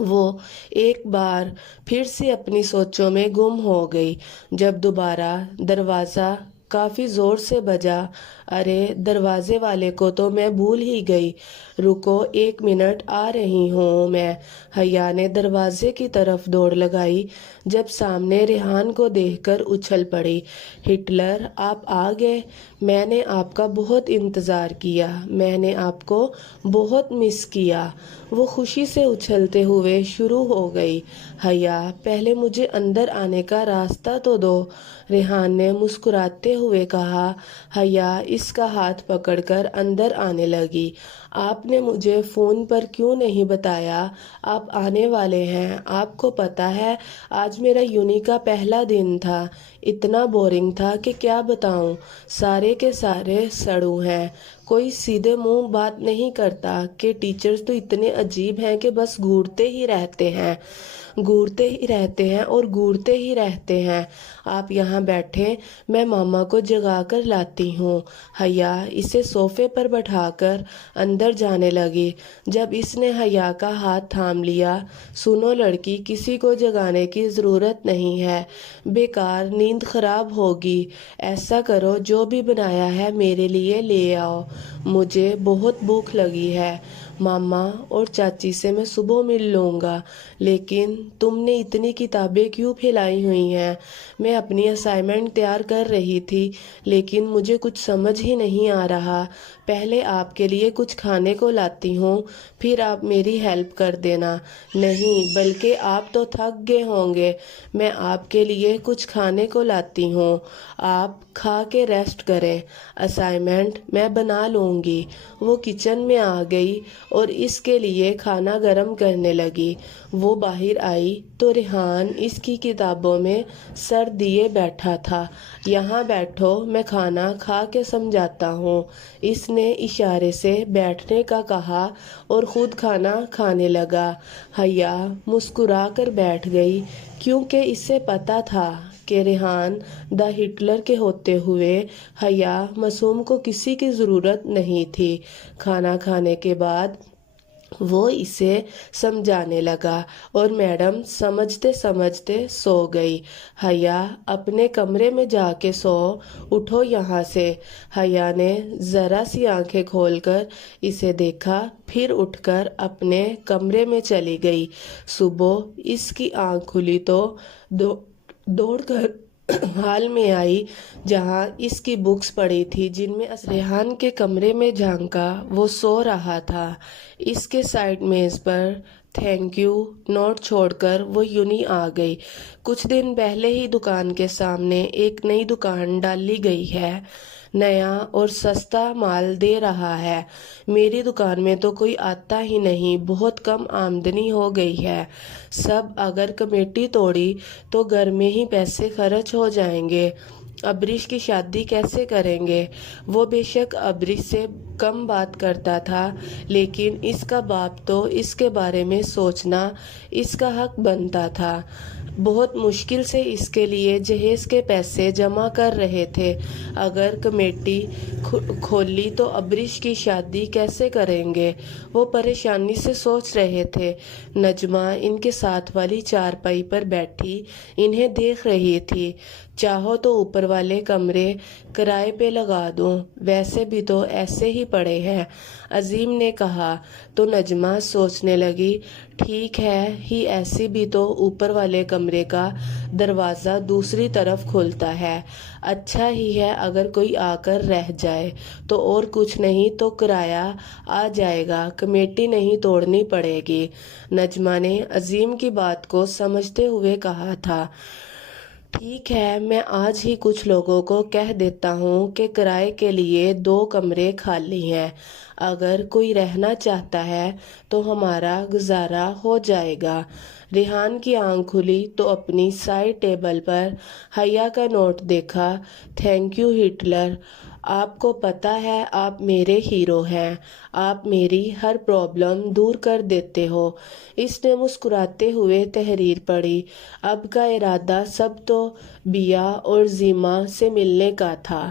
وہ ایک بار پھر سے اپنی سوچوں میں گم ہو گئی۔ جب دوبارہ دروازہ کافی زور سے بجا، ارے دروازے والے کو تو میں بھول ہی گئی۔ رکو 1 منٹ، آ رہی ہوں میں۔ حیا نے دروازے کی طرف دوڑ لگائی، جب سامنے ریحان کو دیکھ کر اچھل پڑی۔ ہٹلر، آپ آ گئے؟ میں نے آپ کا بہت انتظار کیا، میں نے آپ کو بہت مس کیا۔ وہ خوشی سے اچھلتے ہوئے شروع ہو گئی۔ حیا، پہلے مجھے اندر آنے کا راستہ تو دو، ریحان نے مسکراتے ہوئے کہا۔ حیا اس کا ہاتھ پکڑ کر اندر آنے لگی۔ آپ نے مجھے فون پر کیوں نہیں بتایا آپ آنے والے ہیں؟ آپ کو پتہ ہے آج میرا یونی کا پہلا دن تھا، اتنا بورنگ تھا کہ کیا بتاؤں، سارے کے سارے سڑو ہیں، کوئی سیدھے منہ بات نہیں کرتا کہ ٹیچرز تو اتنے عجیب ہیں کہ بس گھورتے ہی رہتے ہیں، گھورتے ہی رہتے ہیں اور گھورتے ہی رہتے ہیں۔ آپ یہاں بیٹھیں، میں ماما کو جگا کر لاتی ہوں۔ حیا اسے صوفے پر بٹھا کر اندر جانے لگی۔ جب اس نے حیا کا ہاتھ تھام لیا، سنو لڑکی، کسی کو جگانے کی ضرورت نہیں ہے، بیکار نیند خراب ہوگی۔ ایسا کرو جو بھی بنایا ہے میرے لیے لے آؤ، مجھے بہت بھوک لگی ہے۔ ماما اور چاچی سے میں صبح مل لوں گا، لیکن تم نے اتنی کتابیں کیوں پھیلائی ہوئی ہیں؟ میں اپنی اسائنمنٹ تیار کر رہی تھی، لیکن مجھے کچھ سمجھ ہی نہیں آ رہا۔ پہلے آپ کے لیے کچھ کھانے کو لاتی ہوں، پھر آپ میری ہیلپ کر دینا۔ نہیں، بلکہ آپ تو تھک گئے ہوں گے، میں آپ کے لیے کچھ کھانے کو لاتی ہوں، آپ کھا کے ریسٹ کریں، اسائنمنٹ میں بنا لوں گی۔ وہ کچن میں آ گئی اور اس کے لیے کھانا گرم کرنے لگی۔ وہ باہر آئی تو ریحان اس کی کتابوں میں سر دیے بیٹھا تھا۔ یہاں بیٹھو، میں کھانا کھا کے سمجھاتا ہوں۔ اس نے اشارے سے بیٹھنے کا کہا اور خود کھانا کھانے لگا۔ حیا مسکرا کر بیٹھ گئی، کیونکہ اسے پتا تھا کہ ریحان دا ہٹلر کے ہوتے ہوئے حیا معصوم کو کسی کی ضرورت نہیں تھی۔ کھانا کھانے کے بعد وہ اسے سمجھانے لگا اور میڈم سمجھتے سمجھتے سو گئی۔ حیا اپنے کمرے میں جا کے سو، اٹھو یہاں سے۔ حیا نے ذرا سی آنکھیں کھول کر اسے دیکھا، پھر اٹھ کر اپنے کمرے میں چلی گئی۔ صبح اس کی آنکھ کھلی تو دوڑ کر ہال میں آئی، جہاں اس کی بکس پڑی تھی جن میں ریحان کے کمرے میں جھانکا، وہ سو رہا تھا۔ اس کے سائڈ میز پر تھینک یو نوٹ چھوڑ کر وہ یونی آ گئی۔ کچھ دن پہلے ہی دکان کے سامنے ایک نئی دکان ڈالی گئی ہے، نیا اور سستا مال دے رہا ہے۔ میری دکان میں تو کوئی آتا ہی نہیں، بہت کم آمدنی ہو گئی ہے۔ سب اگر کمیٹی توڑی تو گھر میں ہی پیسے خرچ ہو جائیں گے۔ ابریش کی شادی کیسے کریں گے؟ وہ بے شک ابریش سے کم بات کرتا تھا، لیکن اس کا باپ تو اس کے بارے میں سوچنا اس کا حق بنتا تھا۔ بہت مشکل سے اس کے لیے جہیز کے پیسے جمع کر رہے تھے۔ اگر کمیٹی کھولی تو ابریش کی شادی کیسے کریں گے؟ وہ پریشانی سے سوچ رہے تھے۔ نجمہ ان کے ساتھ والی چارپائی پر بیٹھی انہیں دیکھ رہی تھی۔ چاہو تو اوپر والے کمرے کرائے پہ لگا دوں، ویسے بھی تو ایسے ہی پڑے ہیں، عظیم نے کہا۔ تو نجمہ سوچنے لگی، ٹھیک ہے ہی، ایسی بھی تو اوپر والے کمرے کا دروازہ دوسری طرف کھلتا ہے، اچھا ہی ہے اگر کوئی آ کر رہ جائے تو، اور کچھ نہیں تو کرایہ آ جائے گا، کمیٹی نہیں توڑنی پڑے گی۔ نجمہ نے عظیم کی بات کو سمجھتے ہوئے کہا تھا، ٹھیک ہے، میں آج ہی کچھ لوگوں کو کہہ دیتا ہوں کہ کرائے کے لیے 2 کمرے خالی ہیں، اگر کوئی رہنا چاہتا ہے تو ہمارا گزارا ہو جائے گا۔ ریحان کی آنکھ کھلی تو اپنی سائڈ ٹیبل پر حیا کا نوٹ دیکھا۔ تھینک یو ہٹلر، آپ کو پتہ ہے آپ میرے ہیرو ہیں، آپ میری ہر پرابلم دور کر دیتے ہو۔ اس نے مسکراتے ہوئے تحریر پڑھی۔ اب کا ارادہ سب تو بیا اور زیما سے ملنے کا تھا۔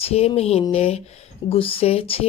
6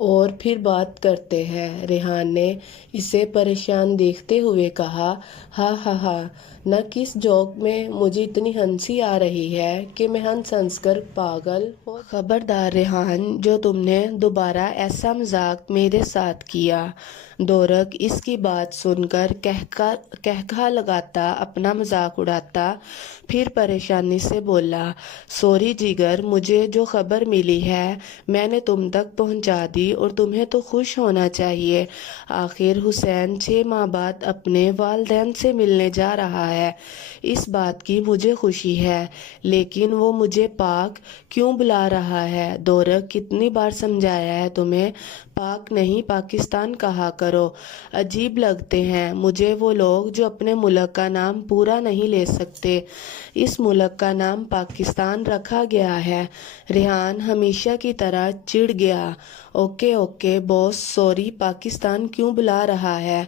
اور پھر بات کرتے ہیں۔ ریحان نے اسے پریشان دیکھتے ہوئے کہا، ہاں ہاں ہاں، نہ کس جوک میں مجھے اتنی ہنسی آ رہی ہے کہ میں ہنس ہنس کر پاگل ہو۔ خبردار ریحان، جو تم نے دوبارہ ایسا مذاق میرے ساتھ کیا۔ دورک اس کی بات سن کر کہکہا لگاتا اپنا مذاق اڑاتا پھر پریشانی سے بولا، سوری جگر، مجھے جو خبر ملی ہے میں نے تم تک پہنچا دی اور تمہیں تو خوش ہونا چاہیے۔ آخر حسین 6 ماہ بعد اپنے والدین سے ملنے جا رہا ہے، اس بات کی مجھے خوشی ہے، لیکن وہ مجھے پاک کیوں بلا رہا ہے؟ دورک، کتنی بار سمجھایا ہے تمہیں، پاک نہیں پاکستان کہا کرو۔ عجیب لگتے ہیں مجھے وہ لوگ جو اپنے ملک کا نام پورا نہیں لے سکتے۔ اس ملک کا نام پاکستان رکھا گیا ہے۔ ریحان ہمیشہ کی طرح چڑ گیا۔ اوکے اوکے باس، سوری، پاکستان کیوں بلا رہا ہے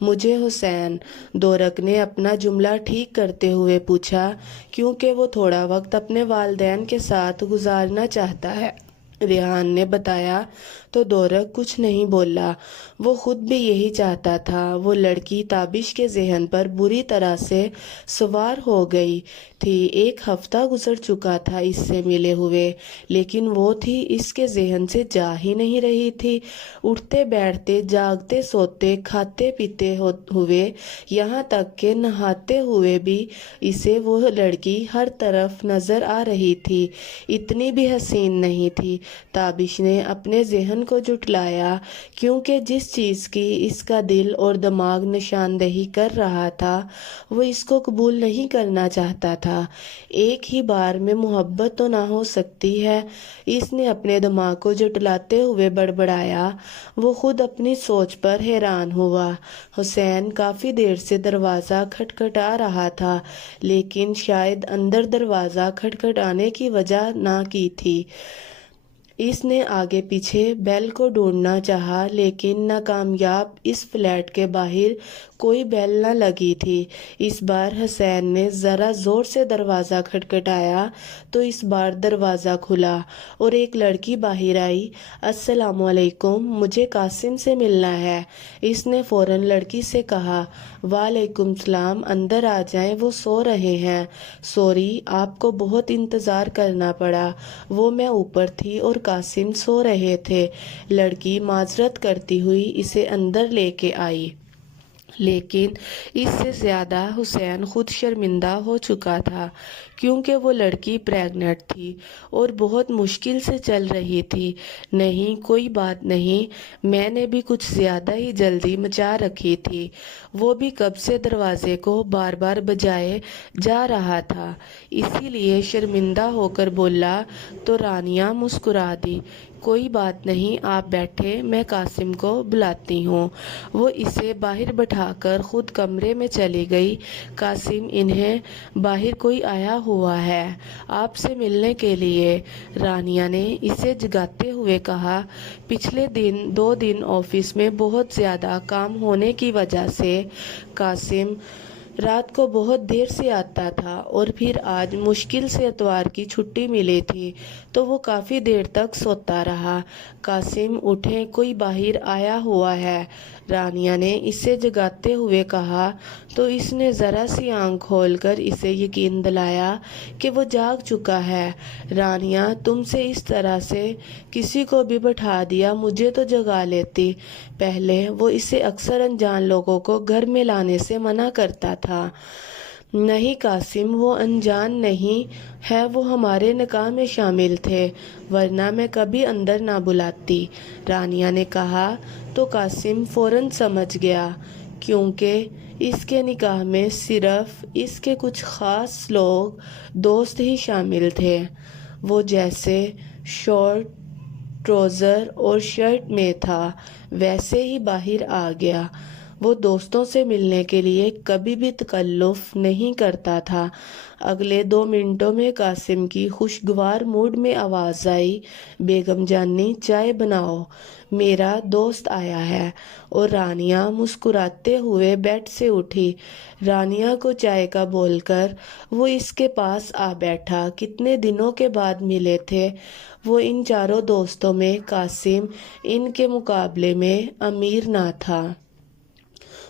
مجھے حسین؟ دورک نے اپنا جملہ ٹھیک کرتے ہوئے پوچھا، کیونکہ وہ تھوڑا وقت اپنے والدین کے ساتھ گزارنا چاہتا ہے۔ ریحان نے بتایا تو دورک کچھ نہیں بولا، وہ خود بھی یہی چاہتا تھا۔ وہ لڑکی تابش کے ذہن پر بری طرح سے سوار ہو گئی تھی۔ 1 ہفتہ گزر چکا تھا اس سے ملے ہوئے، لیکن وہ تھی اس کے ذہن سے جا ہی نہیں رہی تھی۔ اٹھتے بیٹھتے، جاگتے سوتے، کھاتے پیتے ہوئے، یہاں تک کہ نہاتے ہوئے بھی اسے وہ لڑکی ہر طرف نظر آ رہی تھی۔ اتنی بھی حسین نہیں تھی۔ تابش نے اپنے ذہن کو جھٹلایا، کیونکہ جس چیز کی اس کا دل اور دماغ نشاندہی کر رہا تھا وہ اس کو قبول نہیں کرنا چاہتا تھا۔ ایک ہی بار میں محبت تو نہ ہو سکتی ہے، اس نے اپنے دماغ کو جھٹلاتے ہوئے بڑبڑایا۔ وہ خود اپنی سوچ پر حیران ہوا۔ حسین کافی دیر سے دروازہ کھٹکھٹا رہا تھا، لیکن شاید اندر دروازہ کھٹکھٹانے کی وجہ نہ کی تھی۔ اس نے آگے پیچھے بیل کو ڈھونڈنا چاہا، لیکن ناکامیاب۔ اس فلیٹ کے باہر کوئی بیل نہ لگی تھی۔ اس بار حسین نے ذرا زور سے دروازہ کھٹکھٹایا تو اس بار دروازہ کھلا اور ایک لڑکی باہر آئی۔ السلام علیکم، مجھے قاسم سے ملنا ہے، اس نے فوراً لڑکی سے کہا۔ وعلیکم السلام، اندر آ جائیں، وہ سو رہے ہیں۔ سوری، آپ کو بہت انتظار کرنا پڑا، وہ میں اوپر تھی اور قاسم سو رہے تھے۔ لڑکی معذرت کرتی ہوئی اسے اندر لے کے آئی، لیکن اس سے زیادہ حسین خود شرمندہ ہو چکا تھا، کیونکہ وہ لڑکی پریگننٹ تھی اور بہت مشکل سے چل رہی تھی۔ نہیں، کوئی بات نہیں، میں نے بھی کچھ زیادہ ہی جلدی مچا رکھی تھی۔ وہ بھی کب سے دروازے کو بار بار بجائے جا رہا تھا، اسی لیے شرمندہ ہو کر بولا تو رانیہ مسکرا دی۔ کوئی بات نہیں، آپ بیٹھے، میں قاسم کو بلاتی ہوں۔ وہ اسے باہر بٹھا کر خود کمرے میں چلی گئی۔ قاسم، انہیں باہر کوئی آیا ہوا ہے آپ سے ملنے کے لیے، رانیہ نے اسے جگاتے ہوئے کہا۔ پچھلے 2 دن آفس میں بہت زیادہ کام ہونے کی وجہ سے قاسم رات کو بہت دیر سے آتا تھا، اور پھر آج مشکل سے اتوار کی چھٹی ملی تھی تو وہ کافی دیر تک سوتا رہا۔ قاسم اٹھیں، کوئی باہر آیا ہوا ہے، رانیہ نے اسے جگاتے ہوئے کہا تو اس نے ذرا سی آنکھ کھول کر اسے یقین دلایا کہ وہ جاگ چکا ہے۔ رانیہ، تم سے اس طرح سے کسی کو بھی بٹھا دیا، مجھے تو جگا لیتی۔ پہلے وہ اسے اکثر انجان لوگوں کو گھر میں لانے سے منع کرتا تھا۔ نہیں قاسم، وہ انجان نہیں ہے، وہ ہمارے نکاح میں شامل تھے، ورنہ میں کبھی اندر نہ بلاتی، رانیہ نے کہا۔ تو قاسم فوراً سمجھ گیا، کیونکہ اس کے نکاح میں صرف اس کے کچھ خاص لوگ دوست ہی شامل تھے۔ وہ جیسے شارٹ ٹراؤزر اور شرٹ میں تھا، ویسے ہی باہر آ گیا۔ وہ دوستوں سے ملنے کے لیے کبھی بھی تکلف نہیں کرتا تھا۔ اگلے 2 منٹوں میں قاسم کی خوشگوار موڈ میں آواز آئی، بیگم جانی چائے بناؤ، میرا دوست آیا ہے۔ اور رانیہ مسکراتے ہوئے بیڈ سے اٹھی۔ رانیہ کو چائے کا بول کر وہ اس کے پاس آ بیٹھا۔ کتنے دنوں کے بعد ملے تھے وہ ان چاروں دوستوں میں قاسم ان کے مقابلے میں امیر نہ تھا۔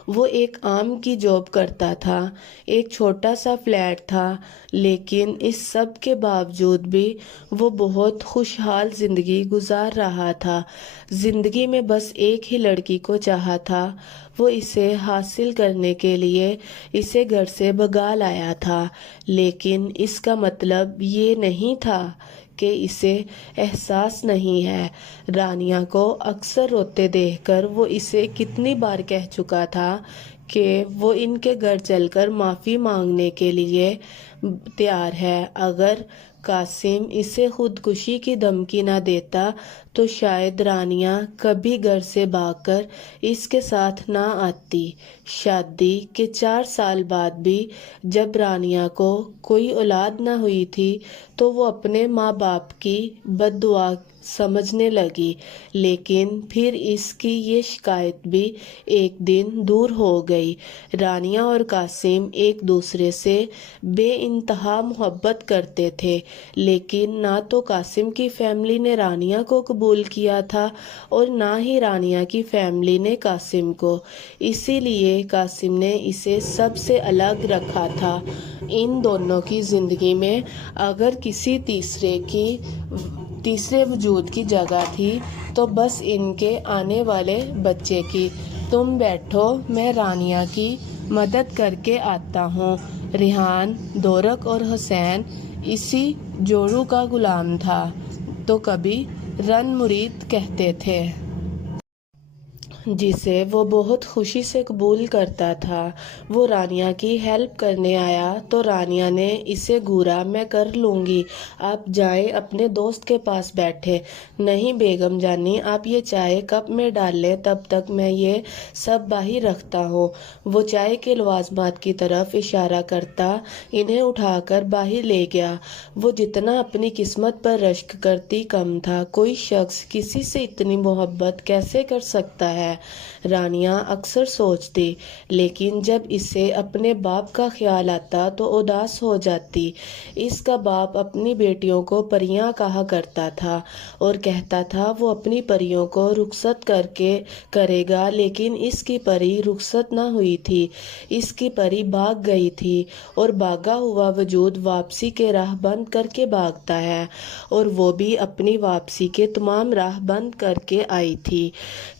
وہ ایک عام کی جاب کرتا تھا، ایک چھوٹا سا فلیٹ تھا، لیکن اس سب کے باوجود بھی وہ بہت خوشحال زندگی گزار رہا تھا۔ زندگی میں بس ایک ہی لڑکی کو چاہا تھا، وہ اسے حاصل کرنے کے لیے اسے گھر سے بھگا لایا تھا، لیکن اس کا مطلب یہ نہیں تھا کہ اسے احساس نہیں ہے۔ رانیہ کو اکثر روتے دیکھ کر وہ اسے کتنی بار کہہ چکا تھا کہ وہ ان کے گھر چل کر معافی مانگنے کے لیے تیار ہے۔ اگر قاسم اسے خودکشی کی دھمکی نہ دیتا تو شاید رانیہ کبھی گھر سے بھاگ کر اس کے ساتھ نہ آتی۔ شادی کے 4 سال بعد بھی جب رانیہ کو کوئی اولاد نہ ہوئی تھی تو وہ اپنے ماں باپ کی بد دعا سمجھنے لگی، لیکن پھر اس کی یہ شکایت بھی ایک دن دور ہو گئی۔ رانیہ اور قاسم ایک دوسرے سے بے انتہا محبت کرتے تھے، لیکن نہ تو قاسم کی فیملی نے رانیہ کو قبول کیا تھا اور نہ ہی رانیہ کی فیملی نے قاسم کو، اسی لیے قاسم نے اسے سب سے الگ رکھا تھا۔ ان دونوں کی زندگی میں اگر کسی تیسرے وجود کی جگہ تھی تو بس ان کے آنے والے بچے کی۔ تم بیٹھو، میں رانیہ کی مدد کر کے آتا ہوں۔ ریحان، دورق اور حسین اسی جوڑوں کا غلام تھا تو کبھی رن مرید کہتے تھے، جسے وہ بہت خوشی سے قبول کرتا تھا۔ وہ رانیہ کی ہیلپ کرنے آیا تو رانیہ نے اسے گھورا، میں کر لوں گی، آپ جائیں اپنے دوست کے پاس بیٹھیں۔ نہیں بیگم جانی، آپ یہ چائے کپ میں ڈال لیں، تب تک میں یہ سب باہر رکھتا ہوں۔ وہ چائے کے لوازمات کی طرف اشارہ کرتا انہیں اٹھا کر باہر لے گیا۔ وہ جتنا اپنی قسمت پر رشک کرتی کم تھا۔ کوئی شخص کسی سے اتنی محبت کیسے کر سکتا ہے؟ رانیہ اکثر سوچتی، لیکن جب اسے اپنے باپ کا خیال آتا تو اداس ہو جاتی۔ اس کا باپ اپنی بیٹیوں کو پریاں کہا کرتا تھا اور کہتا تھا وہ اپنی پریوں کو رخصت کرے گا، لیکن اس کی پری رخصت نہ ہوئی تھی، اس کی پری بھاگ گئی تھی، اور بھاگا ہوا وجود واپسی کے راہ بند کر کے بھاگتا ہے، اور وہ بھی اپنی واپسی کے تمام راہ بند کر کے آئی تھی۔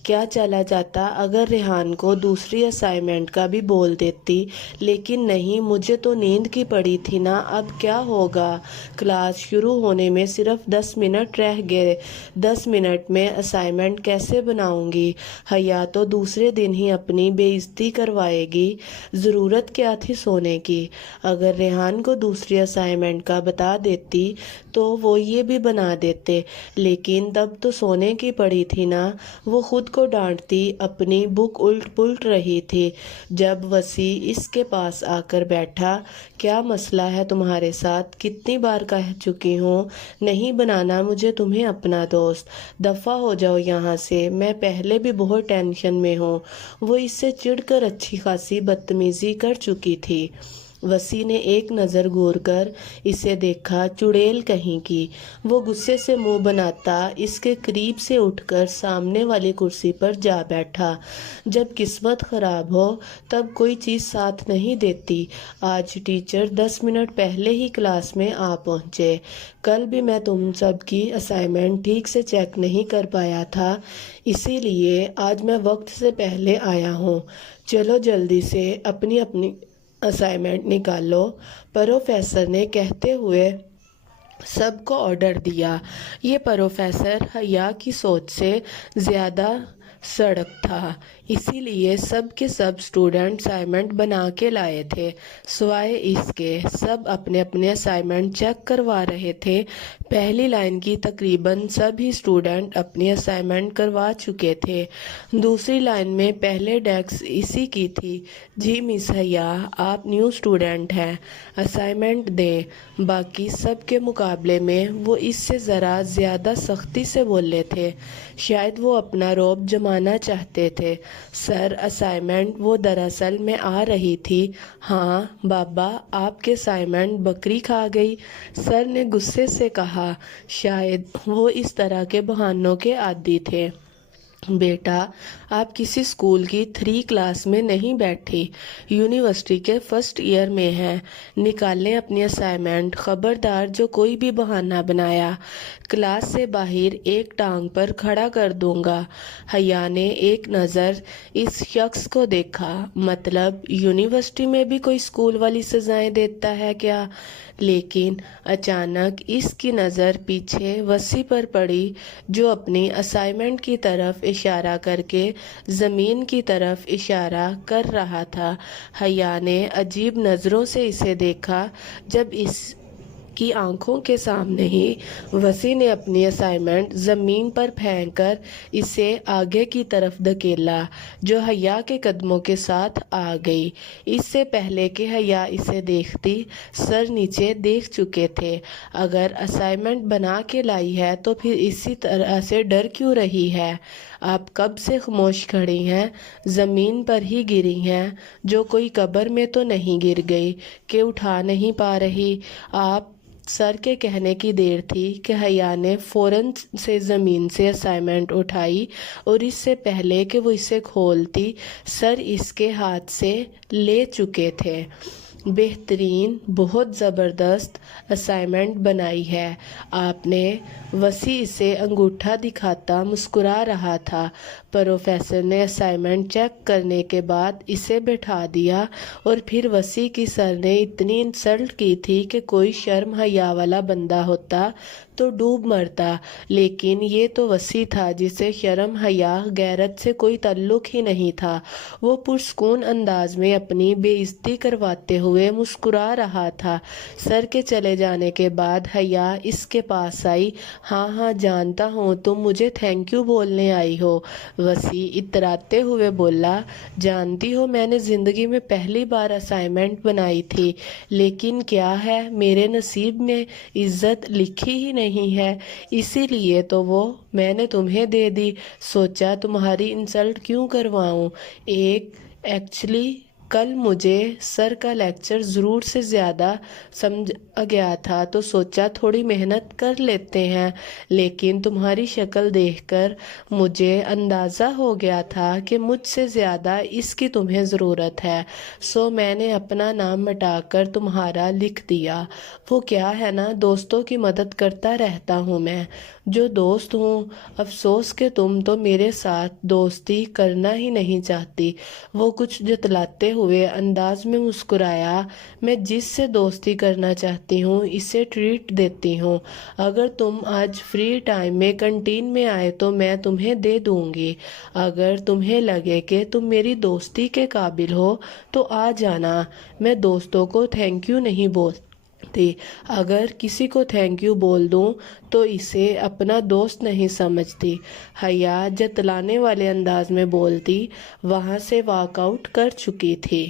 کیا چلا جاتا اگر ریحان کو دوسری اسائنمنٹ کا بھی بول دیتی، لیکن نہیں، مجھے تو نیند کی پڑی تھی نا، اب کیا ہوگا؟ کلاس شروع ہونے میں صرف 10 منٹ رہ گئے، 10 منٹ میں اسائنمنٹ کیسے بناؤں گی؟ حیا تو دوسرے دن ہی اپنی بے عزتی کروائے گی، ضرورت کیا تھی سونے کی؟ اگر ریحان کو دوسری اسائنمنٹ کا بتا دیتی تو وہ یہ بھی بنا دیتے، لیکن تب تو سونے کی پڑی تھی نا۔ وہ خود کو ڈانٹتی، اپنی بک الٹ پلٹ رہی تھی جب وسیع اس کے پاس آ کر بیٹھا۔ کیا مسئلہ ہے تمہارے ساتھ؟ کتنی بار کہہ چکی ہوں نہیں بنانا مجھے تمہیں اپنا دوست، دفع ہو جاؤ یہاں سے، میں پہلے بھی بہت ٹینشن میں ہوں۔ وہ اس سے چڑھ کر اچھی خاصی بدتمیزی کر چکی تھی۔ وسیع نے ایک نظر گھور کر اسے دیکھا، چڑیل کہیں کی۔ وہ غصے سے منہ بناتا اس کے قریب سے اٹھ کر سامنے والی کرسی پر جا بیٹھا۔ جب قسمت خراب ہو تب کوئی چیز ساتھ نہیں دیتی۔ آج ٹیچر 10 منٹ پہلے ہی کلاس میں آ پہنچے۔ کل بھی میں تم سب کی اسائنمنٹ ٹھیک سے چیک نہیں کر پایا تھا، اسی لیے آج میں وقت سے پہلے آیا ہوں۔ چلو جلدی سے اپنی اسائنمنٹ نکالو، پروفیسر نے کہتے ہوئے سب کو آرڈر دیا۔ یہ پروفیسر حیا کی سوچ سے زیادہ سڑک تھا۔ اسی لیے سب کے سب اسٹوڈنٹ اسائنمنٹ بنا کے لائے تھے، سوائے اس کے سب اپنے اپنے اسائنمنٹ چیک کروا رہے تھے۔ پہلی لائن کی تقریباً سبھی اسٹوڈنٹ اپنی اسائنمنٹ کروا چکے تھے۔ دوسری لائن میں پہلے ڈیسک اسی کی تھی۔ جی مس حیا، آپ نیو اسٹوڈنٹ ہیں، اسائنمنٹ دیں۔ باقی سب کے مقابلے میں وہ اس سے ذرا زیادہ سختی سے بولے تھے، شاید وہ اپنا رعب جمانا چاہتے تھے۔ سر، اسائنمنٹ وہ دراصل میں آ رہی تھی۔ ہاں بابا، آپ کے اسائنمنٹ بکری کھا گئی، سر نے غصے سے کہا۔ شاید وہ اس طرح کے بہانوں کے عادی تھے۔ بیٹا، آپ کسی اسکول کی 3 کلاس میں نہیں بیٹھی، یونیورسٹی کے فرسٹ ایئر میں ہیں۔ نکالیں اپنی اسائنمنٹ، خبردار جو کوئی بھی بہانہ بنایا کلاس سے باہر ایک ٹانگ پر کھڑا کر دوں گا۔ حیا نے ایک نظر اس شخص کو دیکھا، مطلب یونیورسٹی میں بھی کوئی اسکول والی سزائیں دیتا ہے کیا؟ لیکن اچانک اس کی نظر پیچھے وسیع پر پڑی، جو اپنی اسائنمنٹ کی طرف اشارہ کر کے زمین کی طرف اشارہ کر رہا تھا۔ حیا نے عجیب نظروں سے اسے دیکھا۔ جب اس کی آنکھوں کے سامنے ہی وسیع نے اپنی اسائنمنٹ زمین پر پھینک کر اسے آگے کی طرف دھکیلا، جو حیا کے قدموں کے ساتھ آ گئی۔ اس سے پہلے کہ حیا اسے دیکھتی، سر نیچے دیکھ چکے تھے۔ اگر اسائنمنٹ بنا کے لائی ہے تو پھر اسی طرح سے ڈر کیوں رہی ہے؟ آپ کب سے خاموش کھڑی ہیں، زمین پر ہی گری ہیں، جو کوئی قبر میں تو نہیں گر گئی کہ اٹھا نہیں پا رہی؟ آپ سر کے کہنے کی دیر تھی کہ حیا نے فوراً سے زمین سے اسائنمنٹ اٹھائی، اور اس سے پہلے کہ وہ اسے کھولتی، سر اس کے ہاتھ سے لے چکے تھے۔ بہترین، بہت زبردست اسائنمنٹ بنائی ہے آپ نے، وسیع اسے انگوٹھا دکھاتا مسکرا رہا تھا۔ پروفیسر نے اسائنمنٹ چیک کرنے کے بعد اسے بٹھا دیا، اور پھر وسیع کی سر نے اتنی انسلٹ کی تھی کہ کوئی شرم حیا والا بندہ ہوتا تو ڈوب مرتا، لیکن یہ تو وسیع تھا جسے شرم حیا غیرت سے کوئی تعلق ہی نہیں تھا۔ وہ پرسکون انداز میں اپنی بے عزتی کرواتے ہوئے مسکرا رہا تھا۔ سر کے چلے جانے کے بعد حیا اس کے پاس آئی۔ ہاں ہاں جانتا ہوں تم مجھے تھینک یو بولنے آئی ہو، وسیع اتراتے ہوئے بولا۔ جانتی ہو میں نے زندگی میں پہلی بار اسائنمنٹ بنائی تھی، لیکن کیا ہے میرے نصیب میں عزت لکھی ہی نہیں ہے، اسی لیے تو وہ میں نے تمہیں دے دی۔ سوچا تمہاری انسلٹ کیوں کرواؤں۔ ایکچولی کل مجھے سر کا لیکچر ضرور سے زیادہ سمجھ گیا تھا تو سوچا تھوڑی محنت کر لیتے ہیں، لیکن تمہاری شکل دیکھ کر مجھے اندازہ ہو گیا تھا کہ مجھ سے زیادہ اس کی تمہیں ضرورت ہے، سو میں نے اپنا نام مٹا کر تمہارا لکھ دیا۔ وہ کیا ہے نا، دوستوں کی مدد کرتا رہتا ہوں میں، جو دوست ہوں۔ افسوس کہ تم تو میرے ساتھ دوستی کرنا ہی نہیں چاہتی۔ وہ کچھ جتلاتے ہوئے انداز میں مسکرایا۔ میں جس سے دوستی کرنا چاہتی ہوں اسے ٹریٹ دیتی ہوں۔ اگر تم آج فری ٹائم میں کنٹین میں آئے تو میں تمہیں دے دوں گی۔ اگر تمہیں لگے کہ تم میری دوستی کے قابل ہو تو آ جانا۔ میں دوستوں کو تھینک یو نہیں بولتی، اگر کسی کو تھینک یو بول دوں تو اسے اپنا دوست نہیں سمجھتی۔ حیا جتلانے والے انداز میں بولتی وہاں سے واک آؤٹ کر چکی تھی۔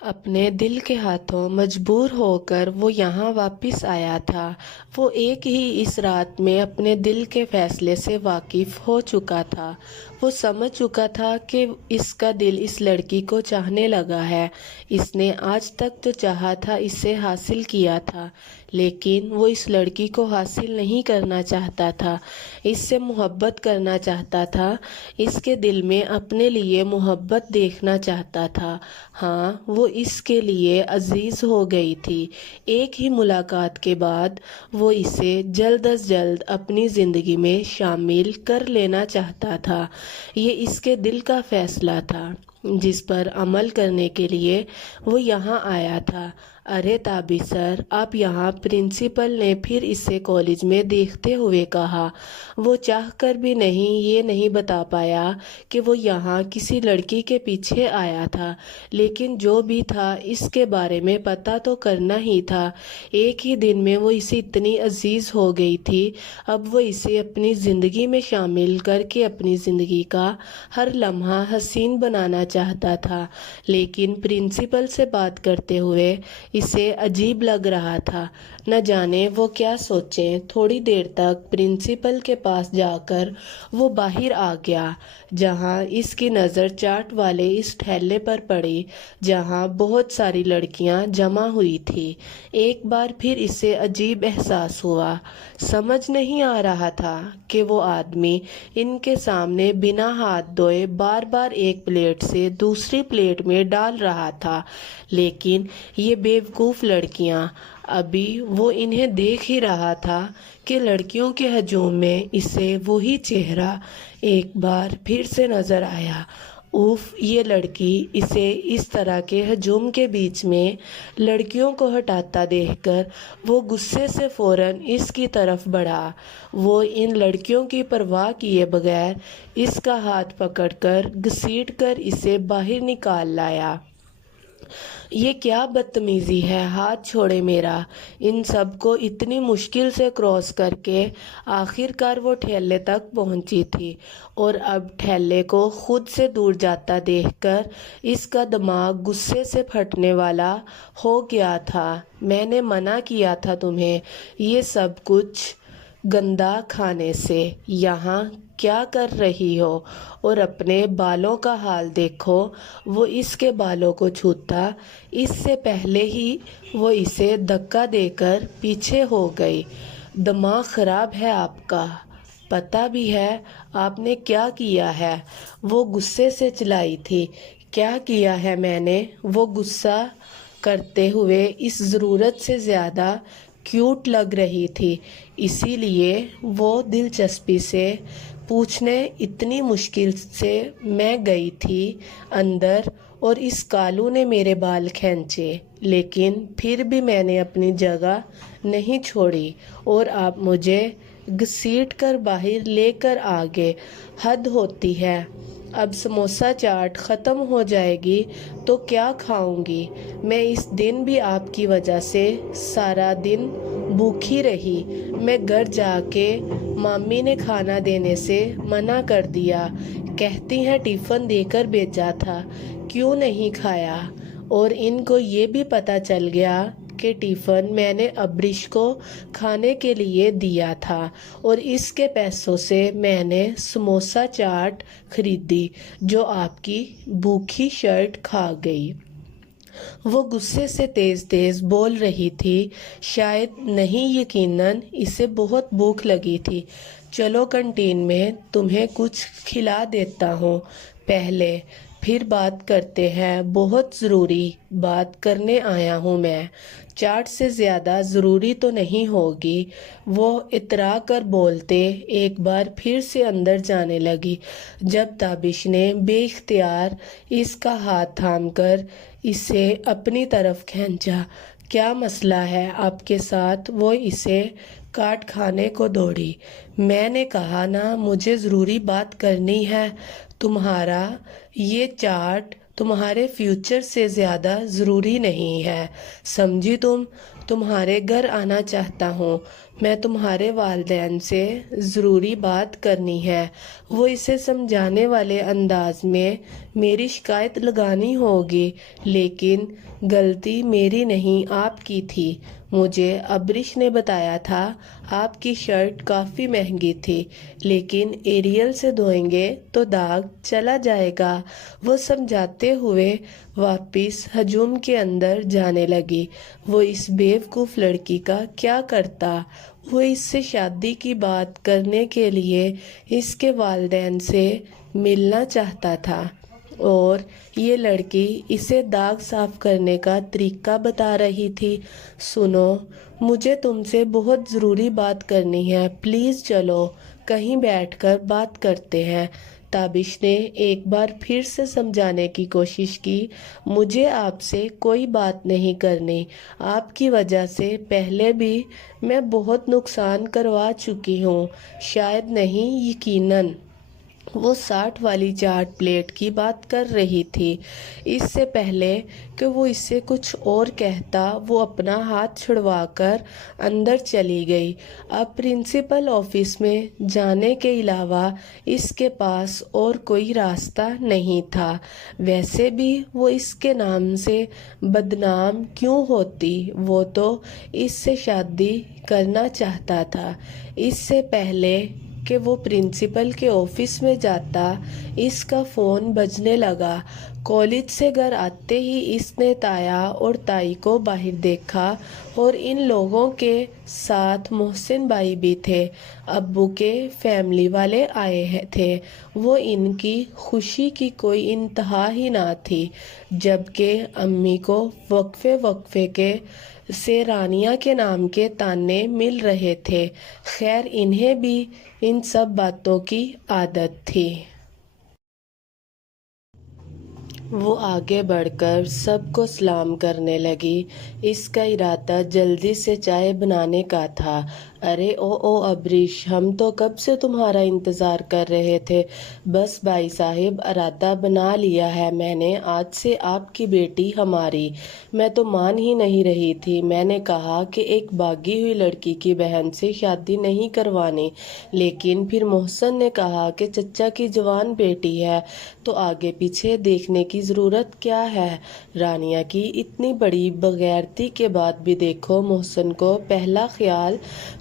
اپنے دل کے ہاتھوں مجبور ہو کر وہ یہاں واپس آیا تھا۔ وہ ایک ہی اس رات میں اپنے دل کے فیصلے سے واقف ہو چکا تھا۔ وہ سمجھ چکا تھا کہ اس کا دل اس لڑکی کو چاہنے لگا ہے۔ اس نے آج تک جو چاہا تھا اسے حاصل کیا تھا، لیکن وہ اس لڑکی کو حاصل نہیں کرنا چاہتا تھا، اس سے محبت کرنا چاہتا تھا، اس کے دل میں اپنے لیے محبت دیکھنا چاہتا تھا۔ ہاں، وہ اس کے لیے عزیز ہو گئی تھی۔ ایک ہی ملاقات کے بعد وہ اسے جلد از جلد اپنی زندگی میں شامل کر لینا چاہتا تھا۔ یہ اس کے دل کا فیصلہ تھا، جس پر عمل کرنے کے لیے وہ یہاں آیا تھا۔ ارے تابی سر، آپ یہاں؟ پرنسپل نے پھر اسے کالج میں دیکھتے ہوئے کہا۔ وہ چاہ کر بھی یہ نہیں بتا پایا کہ وہ یہاں کسی لڑکی کے پیچھے آیا تھا، لیکن جو بھی تھا اس کے بارے میں پتہ تو کرنا ہی تھا۔ ایک ہی دن میں وہ اسے اتنی عزیز ہو گئی تھی، اب وہ اسے اپنی زندگی میں شامل کر کے اپنی زندگی کا ہر لمحہ حسین بنانا چاہتا تھا، لیکن پرنسپل سے بات کرتے ہوئے اسے عجیب لگ رہا تھا، نہ جانے وہ کیا سوچیں۔ تھوڑی دیر تک پرنسپل کے پاس جا کر وہ باہر آ گیا، جہاں اس کی نظر چاٹ والے اس ٹھیلے پر پڑی جہاں بہت ساری لڑکیاں جمع ہوئی تھی۔ ایک بار پھر اسے عجیب احساس ہوا، سمجھ نہیں آ رہا تھا کہ وہ آدمی ان کے سامنے بنا ہاتھ دھوئے بار بار ایک پلیٹ سے دوسری پلیٹ میں ڈال رہا تھا، لیکن یہ بیوقوف لڑکیاں، ابھی وہ انہیں دیکھ ہی رہا تھا کہ لڑکیوں کے ہجوم میں اسے وہی چہرہ ایک بار پھر سے نظر آیا۔ اوف! یہ لڑکی! اسے اس طرح کے ہجوم کے بیچ میں لڑکیوں کو ہٹاتا دیکھ کر وہ غصے سے فوراً اس کی طرف بڑھا۔ وہ ان لڑکیوں کی پرواہ کیے بغیر اس کا ہاتھ پکڑ کر گھسیٹ کر اسے باہر نکال لایا۔ یہ کیا بدتمیزی ہے، ہاتھ چھوڑے میرا! ان سب کو اتنی مشکل سے کراس کر کے آخر کار وہ ٹھیلے تک پہنچی تھی، اور اب ٹھیلے کو خود سے دور جاتا دیکھ کر اس کا دماغ غصے سے پھٹنے والا ہو گیا تھا۔ میں نے منع کیا تھا تمہیں یہ سب کچھ گندا کھانے سے، یہاں کیا کر رہی ہو؟ اور اپنے بالوں کا حال دیکھو۔ وہ اس کے بالوں کو چھوتا اس سے پہلے ہی وہ اسے دھکا دے کر پیچھے ہو گئی۔ دماغ خراب ہے آپ کا، پتہ بھی ہے آپ نے کیا کیا ہے؟ وہ غصے سے چلائی تھی۔ کیا کیا ہے میں نے؟ وہ غصہ کرتے ہوئے اس ضرورت سے زیادہ کیوٹ لگ رہی تھی، اسی لیے وہ دلچسپی سے پوچھنے اتنی مشکل سے میں گئی تھی اندر، اور اس کالو نے میرے بال کھینچے، لیکن پھر بھی میں نے اپنی جگہ نہیں چھوڑی اور آپ مجھے گھسیٹ کر باہر لے کر آ گئے۔ حد ہوتی ہے، اب سموسہ چاٹ ختم ہو جائے گی تو کیا کھاؤں گی میں؟ اس دن بھی آپ کی وجہ سے سارا دن بھوکی رہی۔ میں گھر جا کے مامی نے کھانا دینے سے منع کر دیا، کہتی ہیں ٹفن دے کر بھیجا تھا، کیوں نہیں کھایا؟ اور ان کو یہ بھی پتہ چل گیا کہ ٹفن میں نے ابرش کو کھانے کے لیے دیا تھا، اور اس کے پیسوں سے میں نے سموسہ چاٹ خریدی جو آپ کی بھوکی شرٹ کھا گئی۔ وہ غصے سے تیز تیز بول رہی تھی، شاید نہیں، یقیناً اسے بہت بھوک لگی تھی۔ چلو کینٹین میں تمہیں کچھ کھلا دیتا ہوں، پہلے پھر بات کرتے ہیں، بہت ضروری بات کرنے آیا ہوں میں۔ چاٹ سے زیادہ ضروری تو نہیں ہوگی، وہ اترا کر بولتے ایک بار پھر سے اندر جانے لگی، جب تابش نے بے اختیار اس کا ہاتھ تھام کر اسے اپنی طرف کھینچا۔ کیا مسئلہ ہے آپ کے ساتھ؟ وہ اسے کاٹ کھانے کو دوڑی۔ میں نے کہا نا مجھے ضروری بات کرنی ہے، تمہارا یہ چاٹ تمہارے فیوچر سے زیادہ ضروری نہیں ہے، سمجھی تم؟ تمہارے گھر آنا چاہتا ہوں میں، تمہارے والدین سے ضروری بات کرنی ہے۔ وہ اسے سمجھانے والے انداز میں میری شکایت لگانی ہوگی، لیکن غلطی میری نہیں آپ کی تھی، مجھے ابرش نے بتایا تھا آپ کی شرٹ کافی مہنگی تھی، لیکن ایریل سے دھوئیں گے تو داغ چلا جائے گا۔ وہ سمجھاتے ہوئے واپس ہجوم کے اندر جانے لگی۔ وہ اس بیوقوف لڑکی کا کیا کرتا؟ وہ اس سے شادی کی بات کرنے کے لیے اس کے والدین سے ملنا چاہتا تھا، اور یہ لڑکی اسے داغ صاف کرنے کا طریقہ بتا رہی تھی۔ سنو، مجھے تم سے بہت ضروری بات کرنی ہے، پلیز چلو کہیں بیٹھ کر بات کرتے ہیں۔ تابش نے ایک بار پھر سے سمجھانے کی کوشش کی، مجھے آپ سے کوئی بات نہیں کرنی، آپ کی وجہ سے پہلے بھی میں بہت نقصان کروا چکی ہوں۔ شاید نہیں، یقیناً وہ 60 والی چاٹ پلیٹ کی بات کر رہی تھی۔ اس سے پہلے کہ وہ اس سے کچھ اور کہتا، وہ اپنا ہاتھ چھڑوا کر اندر چلی گئی۔ اب پرنسپل آفس میں جانے کے علاوہ اس کے پاس اور کوئی راستہ نہیں تھا۔ ویسے بھی وہ اس کے نام سے بدنام کیوں ہوتی؟ وہ تو اس سے شادی کرنا چاہتا تھا۔ اس سے پہلے کہ وہ پرنسپل کے آفس میں جاتا، اس کا فون بجنے لگا۔ کالج سے گھر آتے ہی اس نے تایا اور تائی کو باہر دیکھا اور ان لوگوں کے ساتھ محسن بھائی بھی تھے۔ ابو کے فیملی والے آئے تھے۔ وہ ان کی خوشی کی کوئی انتہا ہی نہ تھی، جبکہ امی کو وقفے وقفے سے رانیہ کے نام کے تانے مل رہے تھے۔ خیر، انہیں بھی ان سب باتوں کی عادت تھی۔ وہ آگے بڑھ کر سب کو سلام کرنے لگی۔ اس کا ارادہ جلدی سے چائے بنانے کا تھا۔ ارے او ابریش، ہم تو کب سے تمہارا انتظار کر رہے تھے۔ بس بھائی صاحب، ارادہ بنا لیا ہے میں نے، آج سے آپ کی بیٹی ہماری۔ میں تو مان ہی نہیں رہی تھی۔ میں نے کہا کہ ایک بھاگی ہوئی لڑکی کی بہن سے شادی نہیں کروانی، لیکن پھر محسن نے کہا کہ چچا کی جوان بیٹی ہے تو آگے پیچھے دیکھنے کی ضرورت کیا ہے۔ رانیہ کی اتنی بڑی بغیرتی کے بعد بھی دیکھو، محسن کو پہلا خیال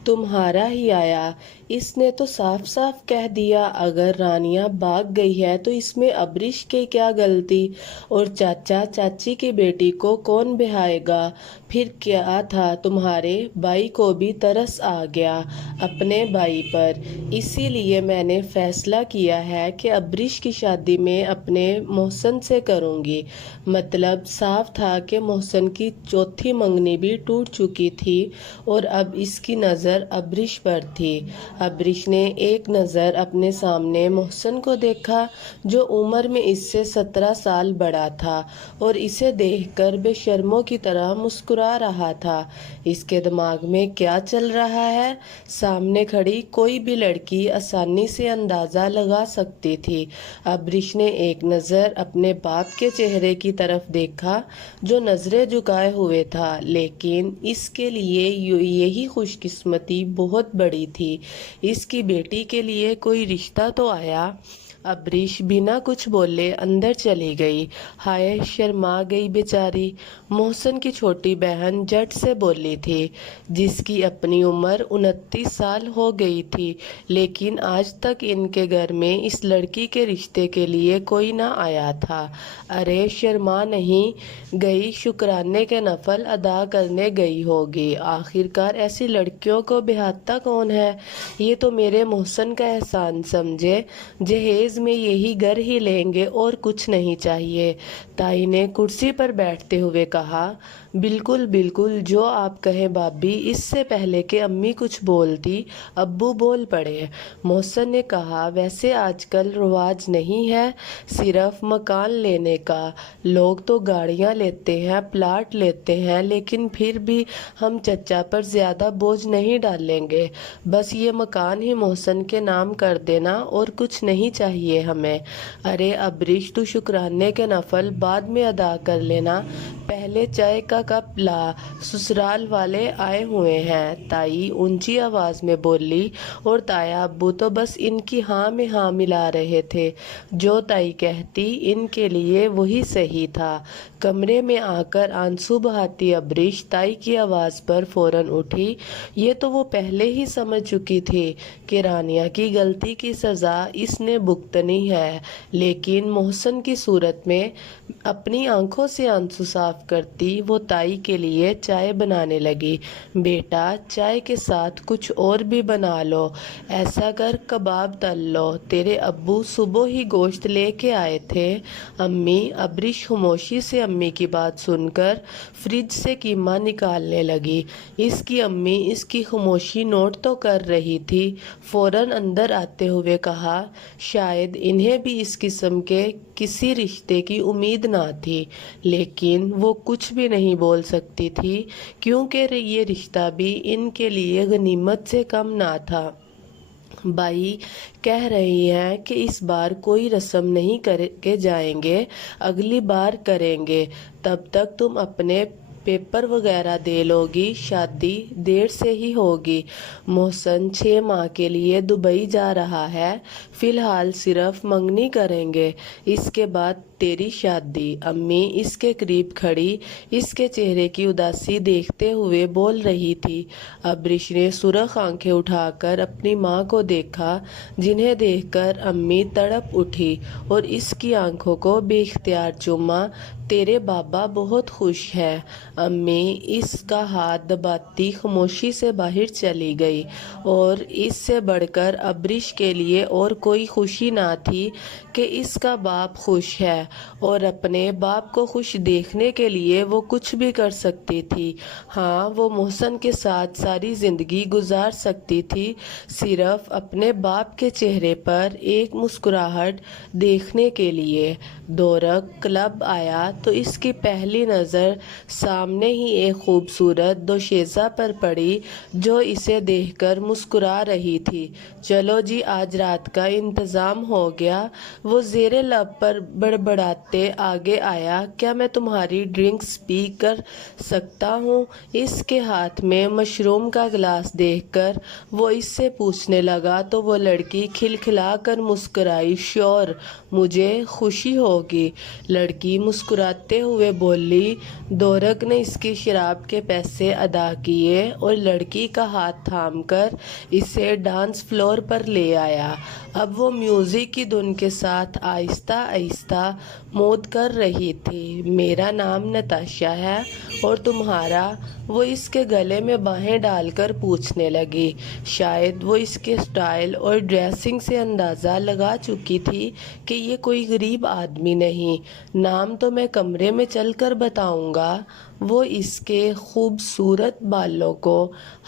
تمہارا ہی آیا۔ اس نے تو صاف صاف کہہ دیا، اگر رانیہ بھاگ گئی ہے تو اس میں ابریش کی کیا غلطی؟ اور چاچا چاچی کی بیٹی کو کون بہائے گا؟ پھر کیا تھا، تمہارے بھائی کو بھی ترس آ گیا اپنے بھائی پر۔ اسی لیے میں نے فیصلہ کیا ہے کہ ابریش کی شادی میں اپنے محسن سے کروں گی۔ مطلب صاف تھا کہ محسن کی چوتھی منگنی بھی ٹوٹ چکی تھی اور اب اس کی نظر ابریش پر تھی۔ ابریش نے ایک نظر اپنے سامنے محسن کو دیکھا، جو عمر میں اس سے 17 سال بڑا تھا اور اسے دیکھ کر بے شرموں کی طرح مسکرا رہا تھا۔ اس کے دماغ میں کیا چل رہا ہے، سامنے کھڑی کوئی بھی لڑکی آسانی سے اندازہ لگا سکتی تھی۔ ابریش نے ایک نظر اپنے باپ کے چہرے کی طرف دیکھا، جو نظریں جھکائے ہوئے تھا، لیکن اس کے لیے یہی خوش قسمتی بہت بڑی تھی، اس کی بیٹی کے لیے کوئی رشتہ تو آیا۔ ابریش بنا کچھ بولے اندر چلی گئی۔ ہائے، شرما گئی بیچاری، محسن کی چھوٹی بہن جھٹ سے بولی تھی، جس کی اپنی عمر 29 سال ہو گئی تھی، لیکن آج تک ان کے گھر میں اس لڑکی کے رشتے کے لیے کوئی نہ آیا تھا۔ ارے شرما نہیں گئی، شکرانے کے نفل ادا کرنے گئی ہوگی۔ آخرکار ایسی لڑکیوں کو بہاتا کون ہے؟ یہ تو میرے محسن کا احسان سمجھے، جہیز میں یہی گھر ہی لیں گے اور کچھ نہیں چاہیے۔ تائی نے کرسی پر بیٹھتے ہوئے کہا، بالکل بالکل، جو آپ کہیں بھابھی۔ اس سے پہلے کہ امی کچھ بولتی، ابو بول پڑے۔ محسن نے کہا، ویسے آج کل رواج نہیں ہے صرف مکان لینے کا، لوگ تو گاڑیاں لیتے ہیں، پلاٹ لیتے ہیں، لیکن پھر بھی ہم چچا پر زیادہ بوجھ نہیں ڈالیں گے۔ بس یہ مکان ہی محسن کے نام کر دینا اور کچھ نہیں چاہیے ہمیں۔ ارے ابریش، تو شکرانے کے نفل بعد میں ادا کر لینا، پہلے چائے کا کپ لا، سسرال والے آئے ہوئے ہیں، تائی اونچی آواز میں بولی، اور تایا ابو تو بس ان کی ہاں میں ہاں ملا رہے تھے، جو تائی کہتی ان کے لیے وہی صحیح تھا۔ کمرے میں آ کر آنسو بہاتی ابریش تائی کی آواز پر فوراً اٹھی۔ یہ تو وہ پہلے ہی سمجھ چکی تھی کہ رانیہ کی غلطی کی سزا اس نے بھگتنی ہے، لیکن محسن کی صورت میں اپنی آنکھوں سے آنسو صاف کرتی وہ تائی کے لیے چائے بنانے لگی۔ بیٹا چائے کے ساتھ کچھ اور بھی بنا لو، ایسا کر کباب تل لو، تیرے ابو صبح ہی گوشت لے کے آئے تھے۔ امی ابریش خاموشی سے امی کی بات سن کر فریج سے قیمہ نکالنے لگی۔ اس کی امی اس کی خاموشی نوٹ تو کر رہی تھی، فوراً اندر آتے ہوئے کہا، شاید انہیں بھی اس قسم کے کسی رشتے کی امید نہ تھی، لیکن وہ کچھ بھی نہیں بول سکتی تھی کیونکہ یہ رشتہ بھی ان کے لیے غنیمت سے کم نہ تھا۔ بائی کہہ رہی ہیں کہ اس بار کوئی رسم نہیں کر کے جائیں گے، اگلی بار کریں گے، تب تک تم اپنے پیپر وغیرہ دے لو گی، شادی دیر سے ہی ہوگی۔ محسن 6 ماہ کے لیے دبئی جا رہا ہے، فی الحال صرف منگنی کریں گے، اس کے بعد تیری شادی۔ امی اس کے قریب کھڑی اس کے چہرے کی اداسی دیکھتے ہوئے بول رہی تھی۔ ابریش نے سرخ آنکھیں اٹھا کر اپنی ماں کو دیکھا، جنہیں دیکھ کر امی تڑپ اٹھی اور اس کی آنکھوں کو بے اختیار چوما۔ تیرے بابا بہت خوش ہے۔ امی اس کا ہاتھ دباتی خاموشی سے باہر چلی گئی، اور اس سے بڑھ کر ابریش کے لیے اور کوئی خوشی نہ تھی کہ اس کا باپ خوش ہے، اور اپنے باپ کو خوش دیکھنے کے لیے وہ کچھ بھی کر سکتی تھی۔ ہاں، وہ محسن کے ساتھ ساری زندگی گزار سکتی تھی، صرف اپنے باپ کے چہرے پر ایک مسکراہٹ دیکھنے کے لیے۔ دورک کلب آیا تو اس کی پہلی نظر سامنے ہی ایک خوبصورت دوشیزہ پر پڑی جو اسے دیکھ کر مسکرا رہی تھی۔ چلو جی، آج رات کا انتظام ہو گیا، وہ زیر لب پر بڑبڑاتے آگے آیا، کیا میں تمہاری ڈرنکس پی کر سکتا ہوں؟ اس کے ہاتھ میں مشروم کا گلاس دیکھ کر وہ اس سے پوچھنے لگا تو وہ لڑکی کھلکھلا کر مسکرائی، شور، مجھے خوشی ہوگی۔ لڑکی مسکراتے ہوئے بولی۔ دورک نے اس کی شراب کے پیسے ادا کیے اور لڑکی کا ہاتھ تھام کر اسے ڈانس فلور پر لے آیا۔ اب وہ میوزک کی دھن کے ساتھ آہستہ آہستہ مود کر رہی تھی۔ میرا نام نتاشا ہے، اور تمہارا؟ وہ اس کے گلے میں باہیں ڈال کر پوچھنے لگی۔ شاید وہ اس کے سٹائل اور ڈریسنگ سے اندازہ لگا چکی تھی کہ یہ کوئی غریب آدمی نہیں۔ نام تو میں کمرے میں چل کر بتاؤں گا، وہ اس کے خوبصورت بالوں کو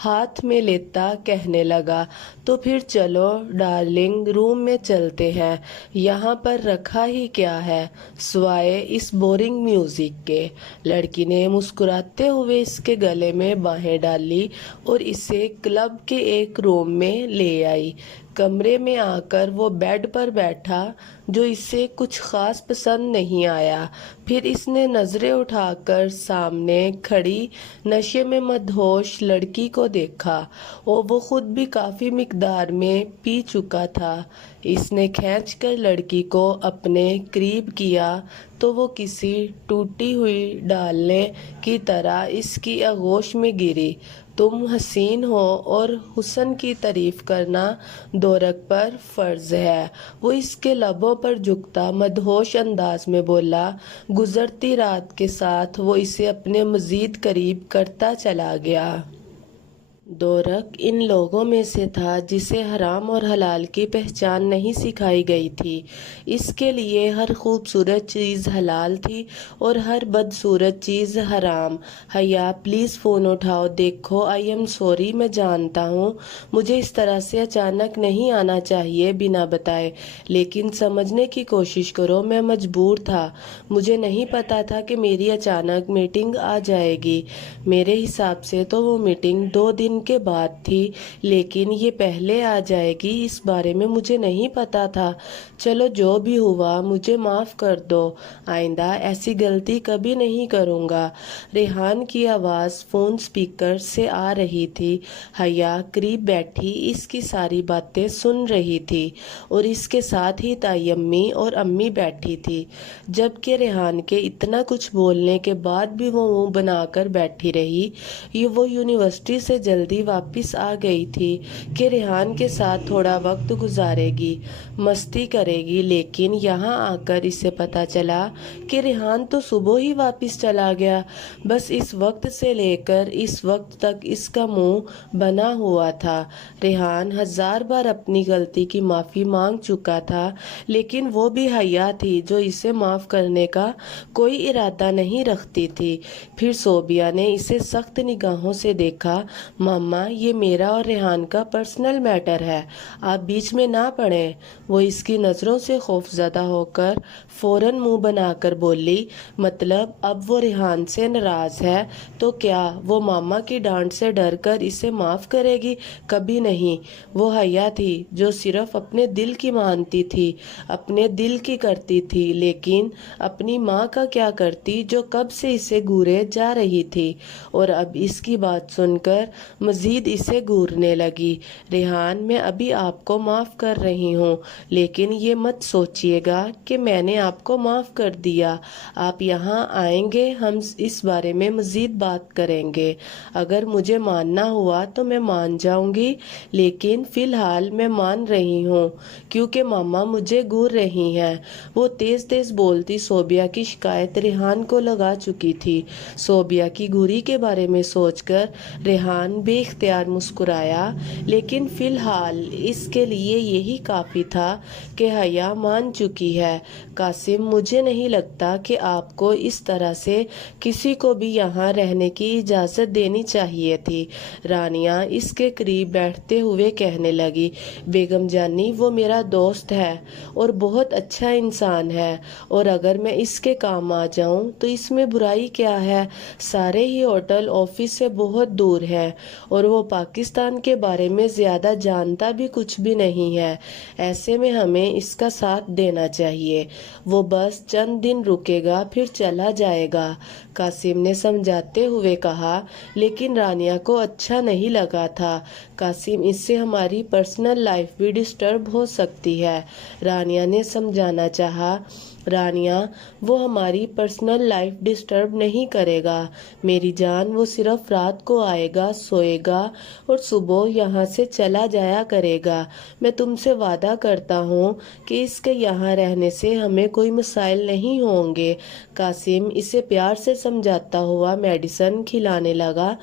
ہاتھ میں لیتا کہنے لگا۔ تو پھر چلو ڈارلنگ، روم میں چلتے ہیں، یہاں پر رکھا ہی کیا ہے سوائے اس بورنگ میوزک کے؟ لڑکی نے مسکراتے ہوئے اس کے گلے میں باہیں ڈالی اور اسے کلب کے ایک روم میں لے آئی۔ کمرے میں آ کر وہ بیڈ پر بیٹھا، جو اسے کچھ خاص پسند نہیں آیا۔ پھر اس نے نظریں اٹھا کر سامنے کھڑی نشے میں مدہوش لڑکی کو دیکھا، اور وہ خود بھی کافی مقدار میں پی چکا تھا۔ اس نے کھینچ کر لڑکی کو اپنے قریب کیا تو وہ کسی ٹوٹی ہوئی ڈالنے کی طرح اس کی آغوش میں گری۔ تم حسین ہو، اور حسن کی تعریف کرنا دورک پر فرض ہے، وہ اس کے لبوں پر جھکتا مدہوش انداز میں بولا۔ گزرتی رات کے ساتھ وہ اسے اپنے مزید قریب کرتا چلا گیا۔ دورک ان لوگوں میں سے تھا جسے حرام اور حلال کی پہچان نہیں سکھائی گئی تھی۔ اس کے لیے ہر خوبصورت چیز حلال تھی اور ہر بدصورت چیز حرام۔ حیا، پلیز فون اٹھاؤ، دیکھو، آئی ایم سوری، میں جانتا ہوں مجھے اس طرح سے اچانک نہیں آنا چاہیے بنا بتائے، لیکن سمجھنے کی کوشش کرو، میں مجبور تھا، مجھے نہیں پتا تھا کہ میری اچانک میٹنگ آ جائے گی۔ میرے حساب سے تو وہ میٹنگ 2 دن کے بعد تھی، لیکن یہ پہلے آ جائے گی اس بارے میں مجھے نہیں پتا تھا۔ چلو جو بھی ہوا مجھے معاف کر دو، آئندہ ایسی غلطی کبھی نہیں کروں گا۔ ریحان کی آواز فون سپیکر سے آ رہی تھی۔ حیا قریب بیٹھی اس کی ساری باتیں سن رہی تھی، اور اس کے ساتھ ہی تائی امی اور امی بیٹھی تھی، جبکہ ریحان کے اتنا کچھ بولنے کے بعد بھی وہ منہ بنا کر بیٹھی رہی۔ وہ یونیورسٹی سے جلدی جلدی واپس آ گئی تھی کہ ریحان کے ساتھ تھوڑا وقت گزارے گی، مستی کرے گی، لیکن یہاں آ کر اسے پتہ چلا کہ ریحان تو صبح ہی واپس چلا گیا۔ بس اس وقت سے لے کر اس وقت تک اس کا منہ بنا ہوا تھا۔ ریحان 1000 بار اپنی غلطی کی معافی مانگ چکا تھا، لیکن وہ بھی حیا تھی جو اسے معاف کرنے کا کوئی ارادہ نہیں رکھتی تھی۔ پھر صوبیہ نے اسے سخت نگاہوں سے دیکھا۔ ماما، یہ میرا اور ریحان کا پرسنل میٹر ہے، آپ بیچ میں نہ پڑیں۔ وہ اس کی نظروں سے خوف زدہ ہو کر فوراً منہ بنا کر بولی، مطلب اب وہ ریحان سے ناراض ہے تو کیا وہ ماما کی ڈانٹ سے ڈر کر اسے معاف کرے گی؟ کبھی نہیں۔ وہ حیا تھی جو صرف اپنے دل کی مانتی تھی، اپنے دل کی کرتی تھی، لیکن اپنی ماں کا کیا کرتی جو کب سے اسے گھورے جا رہی تھی، اور اب اس کی بات سن کر مزید اسے گھورنے لگی۔ ریحان، میں ابھی آپ کو معاف کر رہی ہوں، لیکن یہ مت سوچیے گا کہ میں نے آپ کو معاف کر دیا۔ آپ یہاں آئیں گے، ہم اس بارے میں مزید بات کریں گے۔ اگر مجھے ماننا ہوا تو میں مان جاؤں گی، لیکن فی الحال میں مان رہی ہوں کیونکہ ماما مجھے گھور رہی ہیں۔ وہ تیز تیز بولتی صوبیہ کی شکایت ریحان کو لگا چکی تھی۔ صوبیہ کی گھوری کے بارے میں سوچ کر ریحان بے اختیار مسکرایا، لیکن فی الحال اس کے لیے یہی کافی تھا کہ حیا مان چکی ہے۔ قاسم، مجھے نہیں لگتا کہ آپ کو اس طرح سے کسی کو بھی یہاں رہنے کی اجازت دینی چاہیے تھی۔ رانیہ اس کے قریب بیٹھتے ہوئے کہنے لگی، بیگم جانی، وہ میرا دوست ہے اور بہت اچھا انسان ہے، اور اگر میں اس کے کام آ جاؤں تو اس میں برائی کیا ہے؟ سارے ہی ہوٹل آفس سے بہت دور ہے اور وہ پاکستان کے بارے میں زیادہ جانتا بھی کچھ بھی نہیں ہے۔ ایسے میں ہمیں اس کا ساتھ دینا چاہیے۔ وہ بس چند دن رکے گا پھر چلا جائے گا، قاسم نے سمجھاتے ہوئے کہا۔ لیکن رانیہ کو اچھا نہیں لگا تھا۔ قاسم، اس سے ہماری پرسنل لائف بھی ڈسٹرب ہو سکتی ہے، رانیہ نے سمجھانا چاہا۔ رانیہ، وہ ہماری پرسنل لائف ڈسٹرب نہیں کرے گا میری جان، وہ صرف رات کو آئے گا، سوئے گا اور صبح یہاں سے چلا جایا کرے گا۔ میں تم سے وعدہ کرتا ہوں کہ اس کے یہاں رہنے سے ہمیں کوئی مسائل نہیں ہوں گے۔ قاسم اسے پیار سے سمجھاتا ہوا میڈیسن کھلانے لگا۔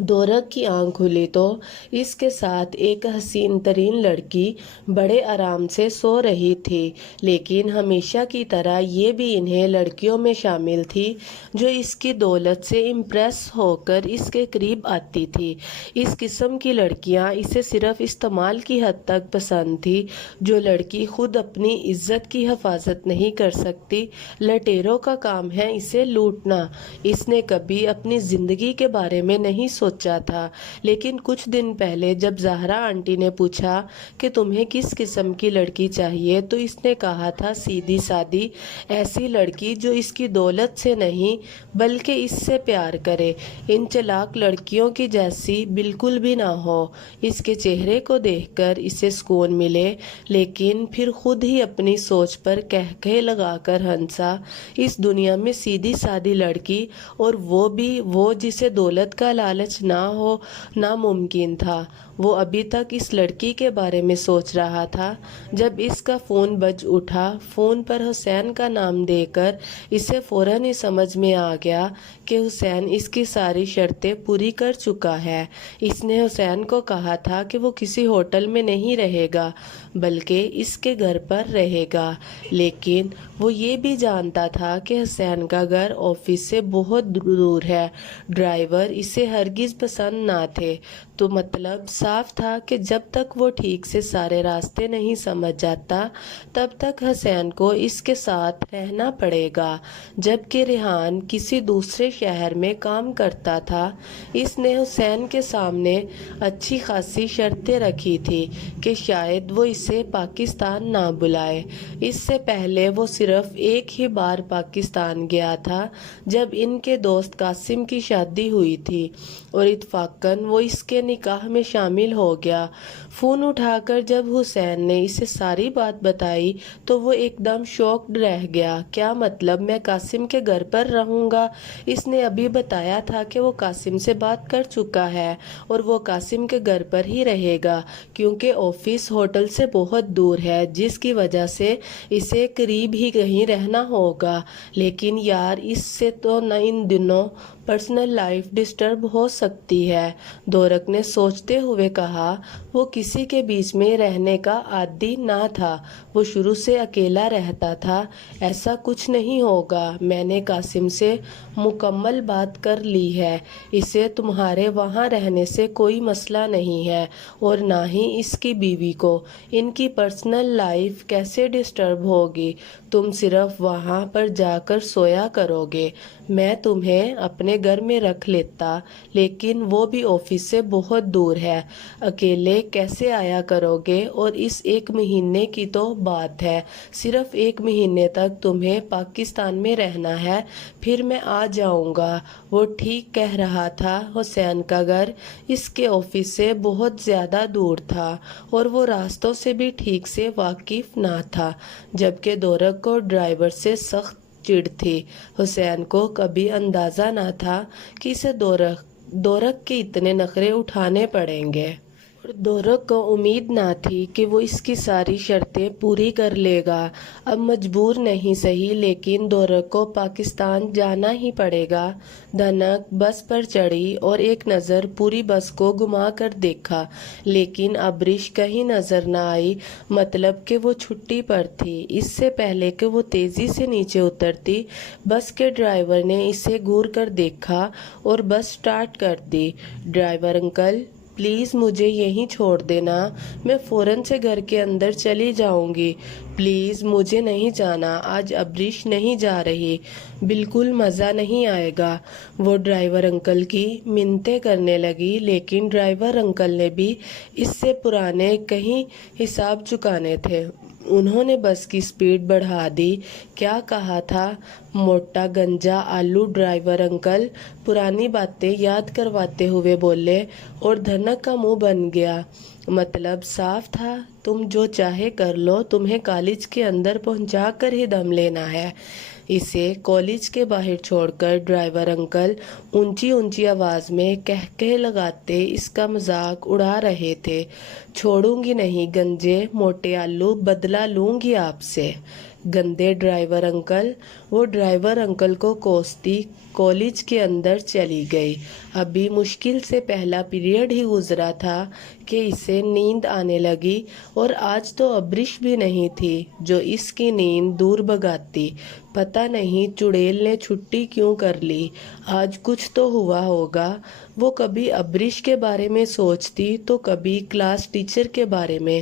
دورک کی آنکھ کھلی تو اس کے ساتھ ایک حسین ترین لڑکی بڑے آرام سے سو رہی تھی، لیکن ہمیشہ کی طرح یہ بھی انہیں لڑکیوں میں شامل تھی جو اس کی دولت سے امپریس ہو کر اس کے قریب آتی تھی۔ اس قسم کی لڑکیاں اسے صرف استعمال کی حد تک پسند تھی۔ جو لڑکی خود اپنی عزت کی حفاظت نہیں کر سکتی، لٹیروں کا کام ہے اسے لوٹنا۔ اس نے کبھی اپنی زندگی کے بارے میں نہیں سوچا تھا، لیکن کچھ دن پہلے جب زہرا آنٹی نے پوچھا کہ تمہیں کس قسم کی لڑکی چاہیے تو اس نے کہا تھا سیدھی سادی، ایسی لڑکی جو اس کی دولت سے نہیں بلکہ اس سے پیار کرے، ان چلاک لڑکیوں کی جیسی بالکل بھی نہ ہو۔ اس کے چہرے کو دیکھ کر اسے سکون ملے، لیکن پھر خود ہی اپنی سوچ پر کہکہے لگا کر ہنسا۔ اس دنیا میں سیدھی سادی لڑکی، اور وہ بھی وہ جسے دولت کا لالچ نہ ہو، ناممکن تھا۔ وہ ابھی تک اس لڑکی کے بارے میں سوچ رہا تھا جب اس کا فون بج اٹھا۔ فون پر حسین کا نام دے کر اسے فوراً ہی سمجھ میں آ گیا کہ حسین اس کی ساری شرطیں پوری کر چکا ہے۔ اس نے حسین کو کہا تھا کہ وہ کسی ہوٹل میں نہیں رہے گا بلکہ اس کے گھر پر رہے گا، لیکن وہ یہ بھی جانتا تھا کہ حسین کا گھر آفس سے بہت دور ہے، ڈرائیور اسے ہرگز پسند نہ تھے، تو مطلب صاف تھا کہ جب تک وہ ٹھیک سے سارے راستے نہیں سمجھ جاتا تب تک حسین کو اس کے ساتھ رہنا پڑے گا۔ جبکہ ریحان کسی دوسرے شہر میں کام کرتا تھا، اس نے حسین کے سامنے اچھی خاصی شرطیں رکھی تھی کہ شاید وہ اسے پاکستان نہ بلائے۔ اس سے پہلے وہ صرف ایک ہی بار پاکستان گیا تھا جب ان کے دوست قاسم کی شادی ہوئی تھی، اور اتفاقاً وہ اس کے نکاح میں شامل ہو گیا۔ فون اٹھا کر جب حسین نے اسے ساری بات بتائی تو وہ ایک دم شاکڈ رہ گیا۔ کیا مطلب میں قاسم کے گھر پر رہوں گا؟ اس نے ابھی بتایا تھا کہ وہ قاسم سے بات کر چکا ہے اور وہ قاسم کے گھر پر ہی رہے گا کیونکہ آفس ہوٹل سے بہت دور ہے، جس کی وجہ سے اسے قریب ہی کہیں رہنا ہوگا۔ لیکن یار اس سے تو نہ ان دنوں پرسنل لائف ڈسٹرب ہو سکتی ہے، دورک نے سوچتے ہوئے کہا۔ وہ کسی کے بیچ میں رہنے کا عادی نہ تھا، وہ شروع سے اکیلا رہتا تھا۔ ایسا کچھ نہیں ہوگا، میں نے قاسم سے مکمل بات کر لی ہے، اسے تمہارے وہاں رہنے سے کوئی مسئلہ نہیں ہے اور نہ ہی اس کی بیوی کو۔ ان کی پرسنل لائف کیسے ڈسٹرب ہوگی؟ تم صرف وہاں پر جا کر سویا کرو گے، میں تمہیں اپنے گھر میں رکھ لیتا، لیکن وہ بھی آفس سے بہت دور ہے، اکیلے کیسے آیا کرو گے؟ اور اس 1 مہینے کی تو بات ہے، صرف 1 مہینے تک تمہیں پاکستان میں رہنا ہے، پھر میں آ جاؤں گا۔ وہ ٹھیک کہہ رہا تھا، حسین کا گھر اس کے آفس سے بہت زیادہ دور تھا اور وہ راستوں سے بھی ٹھیک سے واقف نہ تھا، جبکہ دورک کو ڈرائیور سے سخت چڑ تھی۔ حسین کو کبھی اندازہ نہ تھا کہ اسے دورک کے اتنے نخرے اٹھانے پڑیں گے۔ دورک کو امید نہ تھی کہ وہ اس کی ساری شرطیں پوری کر لے گا۔ اب مجبور نہیں سہی لیکن دورک کو پاکستان جانا ہی پڑے گا۔ دھنک بس پر چڑھی اور ایک نظر پوری بس کو گھما کر دیکھا، لیکن ابریش کہیں نظر نہ آئی، مطلب کہ وہ چھٹی پر تھی۔ اس سے پہلے کہ وہ تیزی سے نیچے اترتی، بس کے ڈرائیور نے اسے گھور کر دیکھا اور بس سٹارٹ کر دی۔ ڈرائیور انکل پلیز مجھے یہیں چھوڑ دینا، میں فوراً سے گھر کے اندر چلی جاؤں گی، پلیز مجھے نہیں جانا، آج ابریش نہیں جا رہی، بالکل مزہ نہیں آئے گا۔ وہ ڈرائیور انکل کی منتیں کرنے لگی، لیکن ڈرائیور انکل نے بھی اس سے پرانے کہیں حساب چکانے تھے، انہوں نے بس کی سپیڈ بڑھا دی۔ کیا کہا تھا؟ موٹا گنجا آلو ڈرائیور انکل پرانی باتیں یاد کرواتے ہوئے بولے اور دھنک کا منہ بن گیا۔ مطلب صاف تھا، تم جو چاہے کر لو، تمہیں کالج کے اندر پہنچا کر ہی دم لینا ہے۔ اسے کالج کے باہر چھوڑ کر ڈرائیور انکل اونچی اونچی آواز میں کہکہے لگاتے اس کا مذاق اڑا رہے تھے۔ چھوڑوں گی نہیں گنجے موٹے آلو، بدلہ لوں گی آپ سے، گندے ڈرائیور انکل۔ وہ ڈرائیور انکل کو کوستی کالج کے اندر چلی گئی۔ ابھی مشکل سے پہلا پیریڈ ہی گزرا تھا کہ اسے نیند آنے لگی اور آج تو ابریش بھی نہیں تھی جو اس کی نیند دور بھگاتی۔ پتہ نہیں چڑیل نے چھٹی کیوں کر لی، آج کچھ تو ہوا ہوگا۔ وہ کبھی ابریش کے بارے میں سوچتی تو کبھی کلاس ٹیچر کے بارے میں،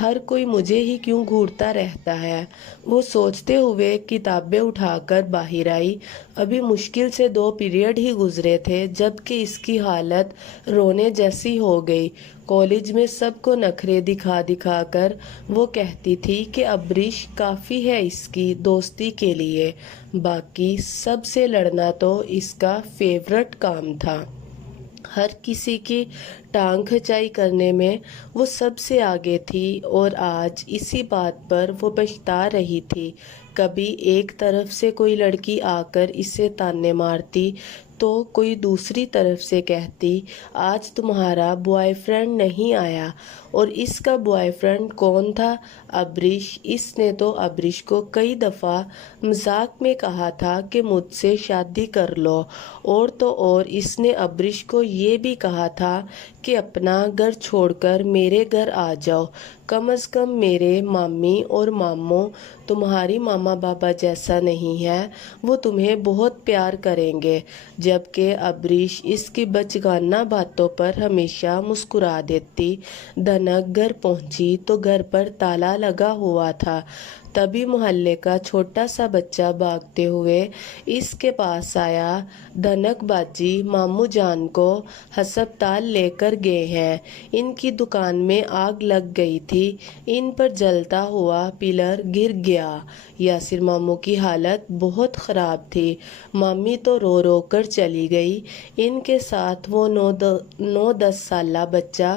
ہر کوئی مجھے ہی کیوں گھورتا رہتا ہے، وہ سوچتے ہوئے کتابیں اٹھا کر باہر آئی۔ ابھی مشکل سے 2 پیریڈ ہی گزرے تھے جبکہ اس کی حالت رونے جیسی ہو گئی۔ کالج میں سب کو نخرے دکھا دکھا کر وہ کہتی تھی کہ ابریش کافی ہے اس کی دوستی کے لیے، باقی سب سے لڑنا تو اس کا فیورٹ کام تھا۔ ہر کسی کی ٹانگ کھچائی کرنے میں وہ سب سے آگے تھی اور آج اسی بات پر وہ پچھتا رہی تھی۔ کبھی ایک طرف سے کوئی لڑکی آ کر اسے تانے مارتی تو کوئی دوسری طرف سے کہتی آج تمہارا بوائے فرینڈ نہیں آیا، اور اس کا بوائے فرینڈ کون تھا؟ ابریش۔ اس نے تو ابریش کو کئی دفعہ مذاق میں کہا تھا کہ مجھ سے شادی کر لو، اور تو اور اس نے ابریش کو یہ بھی کہا تھا کہ اپنا گھر چھوڑ کر میرے گھر آ جاؤ، کم از کم میرے مامی اور ماموں تمہاری ماما بابا جیسا نہیں ہے، وہ تمہیں بہت پیار کریں گے، جبکہ ابریش اس کی بچگانہ باتوں پر ہمیشہ مسکرا دیتی۔ دھنک گھر پہنچی تو گھر پر تالا لگا ہوا تھا، تبھی محلے کا چھوٹا سا بچہ بھاگتے ہوئے اس کے پاس آیا۔ دھنک باجی ماموں جان کو ہسپتال لے کر گئے ہیں، ان کی دکان میں آگ لگ گئی تھی، ان پر جلتا ہوا پلر گر گیا۔ یاسر ماموں کی حالت بہت خراب تھی، مامی تو رو رو کر چلی گئی، ان کے ساتھ وہ 9-10 سالہ بچہ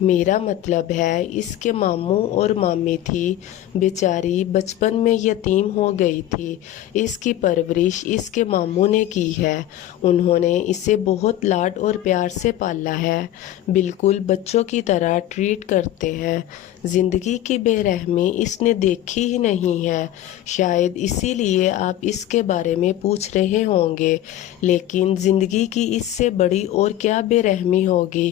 میرا مطلب ہے اس کے ماموں اور مامی تھی، بیچاری بچپن میں یتیم ہو گئی تھی۔ اس کی پرورش اس کے ماموں نے کی ہے، انہوں نے اسے بہت لاڈ اور پیار سے پالا ہے، بالکل بچوں کی طرح ٹریٹ کرتے ہیں۔ زندگی کی بے رحمی اس نے دیکھی ہی نہیں ہے، شاید اسی لیے آپ اس کے بارے میں پوچھ رہے ہوں گے، لیکن زندگی کی اس سے بڑی اور کیا بے رحمی ہوگی۔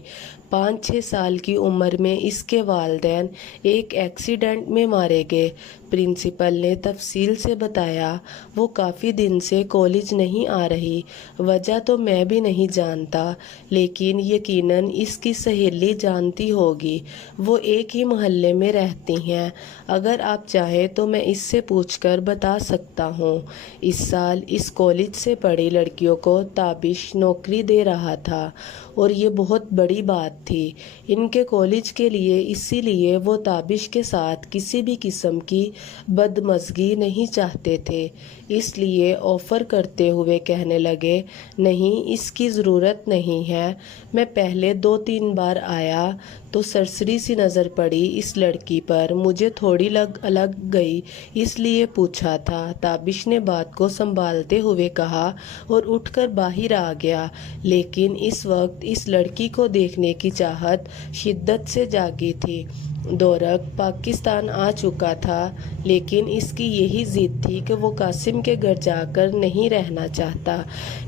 5-6 سال کی عمر میں اس کے والدین ایک ایکسیڈنٹ میں مارے گئے۔ پرنسپل نے تفصیل سے بتایا، وہ کافی دن سے کالج نہیں آ رہی، وجہ تو میں بھی نہیں جانتا، لیکن یقیناً اس کی سہیلی جانتی ہوگی، وہ ایک ہی محلے میں رہتی ہیں، اگر آپ چاہیں تو میں اس سے پوچھ کر بتا سکتا ہوں۔ اس سال اس کالج سے پڑھی لڑکیوں کو تابش نوکری دے رہا تھا، اور یہ بہت بڑی بات تھی ان کے کالج کے لیے، اسی لیے وہ تابش کے ساتھ کسی بھی قسم کی بدمزگی نہیں چاہتے تھے، اس لیے آفر کرتے ہوئے کہنے لگے، نہیں اس کی ضرورت نہیں ہے، میں پہلے 2-3 بار آیا تو سرسری سی نظر پڑی اس لڑکی پر، مجھے تھوڑی الگ گئی، اس لیے پوچھا تھا۔ تابش نے بات کو سنبھالتے ہوئے کہا اور اٹھ کر باہر آ گیا، لیکن اس وقت اس لڑکی کو دیکھنے کی چاہت شدت سے جاگی تھی۔ دورک پاکستان آ چکا تھا، لیکن اس کی یہی ضد تھی کہ وہ قاسم کے گھر جا کر نہیں رہنا چاہتا۔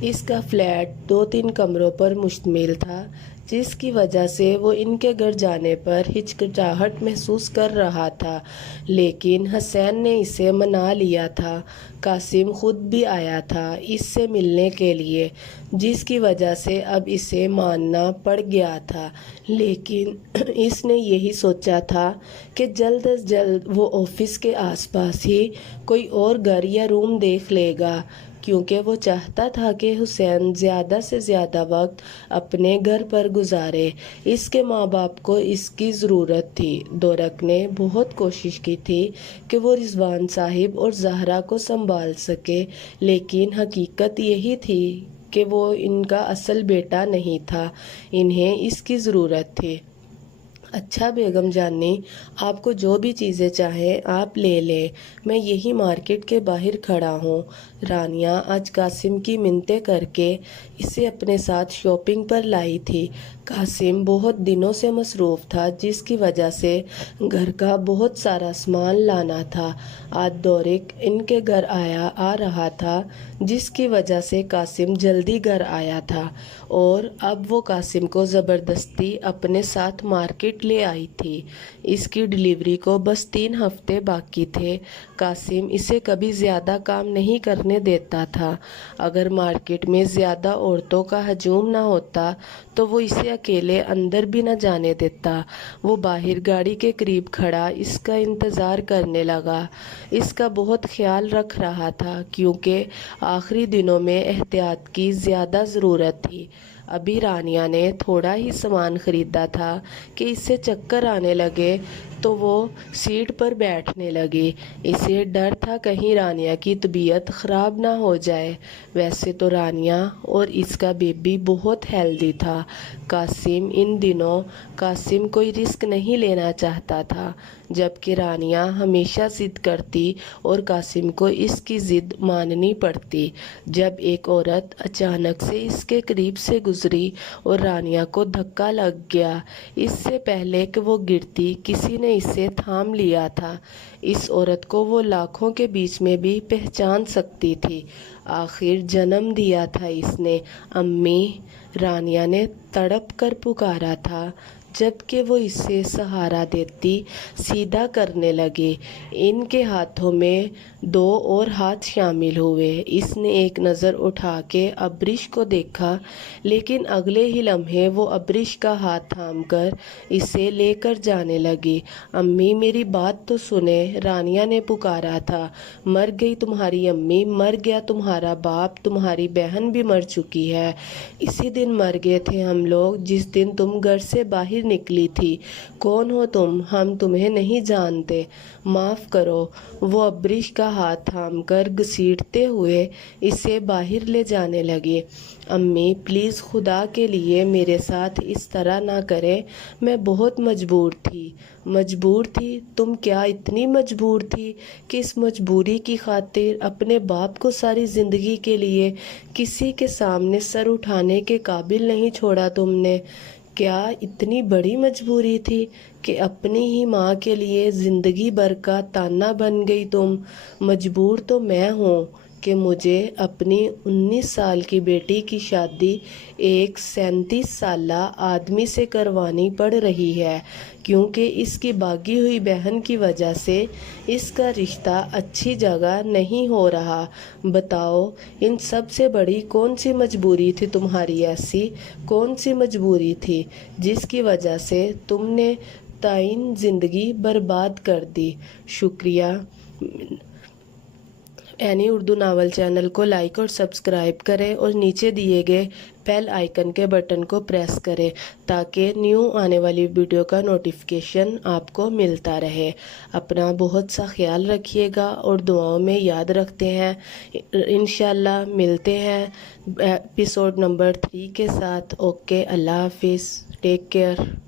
اس کا فلیٹ 2-3 کمروں پر مشتمل تھا، جس کی وجہ سے وہ ان کے گھر جانے پر ہچکچاہٹ محسوس کر رہا تھا، لیکن حسین نے اسے منا لیا تھا۔ قاسم خود بھی آیا تھا اس سے ملنے کے لیے، جس کی وجہ سے اب اسے ماننا پڑ گیا تھا، لیکن اس نے یہی سوچا تھا کہ جلد از جلد وہ آفس کے آس پاس ہی کوئی اور گھر یا روم دیکھ لے گا، کیونکہ وہ چاہتا تھا کہ حسین زیادہ سے زیادہ وقت اپنے گھر پر گزارے۔ اس کے ماں باپ کو اس کی ضرورت تھی۔ دورک نے بہت کوشش کی تھی کہ وہ رضوان صاحب اور زہرا کو سنبھال سکے، لیکن حقیقت یہی تھی کہ وہ ان کا اصل بیٹا نہیں تھا، انہیں اس کی ضرورت تھی۔ اچھا بیگم جانی، آپ کو جو بھی چیزیں چاہیں آپ لے لیں، میں یہی مارکیٹ کے باہر کھڑا ہوں۔ رانیہ آج قاسم کی منتیں کر کے اسے اپنے ساتھ شاپنگ پر لائی تھی۔ قاسم بہت دنوں سے مصروف تھا، جس کی وجہ سے گھر کا بہت سارا سامان لانا تھا۔ آج دورک ان کے گھر آ رہا تھا، جس کی وجہ سے قاسم جلدی گھر آیا تھا، اور اب وہ قاسم کو زبردستی اپنے ساتھ مارکیٹ لے آئی تھی۔ اس کی ڈیلیوری کو بس 3 ہفتے باقی تھے۔ قاسم اسے کبھی زیادہ کام نہیں کرنے دیتا تھا، اگر مارکیٹ میں زیادہ عورتوں کا ہجوم نہ ہوتا تو وہ اسے اکیلے اندر بھی نہ جانے دیتا۔ وہ باہر گاڑی کے قریب کھڑا اس کا انتظار کرنے لگا، اس کا بہت خیال رکھ رہا تھا، کیونکہ آخری دنوں میں احتیاط کی زیادہ ضرورت تھی۔ ابھی رانیہ نے تھوڑا ہی سامان خریدا تھا کہ اسے چکر آنے لگے تو وہ سیٹ پر بیٹھنے لگی۔ اسے ڈر تھا کہیں رانیہ کی طبیعت خراب نہ ہو جائے۔ ویسے تو رانیہ اور اس کا بیبی بہت ہیلدی تھا۔ ان دنوں قاسم کوئی رسک نہیں لینا چاہتا تھا، جبکہ رانیہ ہمیشہ ضد کرتی اور قاسم کو اس کی ضد ماننی پڑتی۔ جب ایک عورت اچانک سے اس کے قریب سے گزری اور رانیہ کو دھکا لگ گیا، اس سے پہلے کہ وہ گرتی کسی نے اسے تھام لیا تھا۔ اس عورت کو وہ لاکھوں کے بیچ میں بھی پہچان سکتی تھی۔ آخر جنم دیا تھا اس نے، امی، رانیہ نے تڑپ کر پکارا تھا، جبکہ وہ اسے سہارا دیتی سیدھا کرنے لگی۔ ان کے ہاتھوں میں 2 اور ہاتھ شامل ہوئے۔ اس نے ایک نظر اٹھا کے ابریش کو دیکھا، لیکن اگلے ہی لمحے وہ ابریش کا ہاتھ تھام کر اسے لے کر جانے لگی۔ امی میری بات تو سنیں، رانیہ نے پکارا تھا، مر گئی تمہاری امی، مر گیا تمہارا باپ، تمہاری بہن بھی مر چکی ہے، اسی دن مر گئے تھے ہم لوگ جس دن تم گھر سے باہر نکلی تھی۔ کون ہو تم؟ ہم تمہیں نہیں جانتے، معاف کرو۔ وہ ابریش کا ہاتھ تھام کر گھسیٹتے ہوئے اسے باہر لے جانے لگی۔ امی پلیز خدا کے لیے میرے ساتھ اس طرح نہ کریں، میں بہت مجبور تھی۔ مجبور تھی؟ تم کیا اتنی مجبور تھی کہ اس مجبوری کی خاطر اپنے باپ کو ساری زندگی کے لیے کسی کے سامنے سر اٹھانے کے قابل نہیں چھوڑا تم نے؟ کیا اتنی بڑی مجبوری تھی کہ اپنی ہی ماں کے لیے زندگی بھر کا تانا بن گئی تم؟ مجبور تو میں ہوں کہ مجھے اپنی 19 سال کی بیٹی کی شادی ایک 37 سالہ آدمی سے کروانی پڑ رہی ہے، کیونکہ اس کی بھاگی ہوئی بہن کی وجہ سے اس کا رشتہ اچھی جگہ نہیں ہو رہا۔ بتاؤ، ان سب سے بڑی کون سی مجبوری تھی تمہاری؟ ایسی کون سی مجبوری تھی جس کی وجہ سے تم نے تعین زندگی برباد کر دی؟ شکریہ۔ اینی اردو ناول چینل کو لائک اور سبسکرائب کریں اور نیچے دیے گئے بیل آئیکن کے بٹن کو پریس کریں تاکہ نیو آنے والی ویڈیو کا نوٹیفیکیشن آپ کو ملتا رہے۔ اپنا بہت سا خیال رکھیے گا اور دعاؤں میں یاد رکھتے ہیں۔ انشاءاللہ ملتے ہیں ایپیسوڈ نمبر 3 کے ساتھ۔ اوکے، اللہ حافظ، ٹیک کیئر۔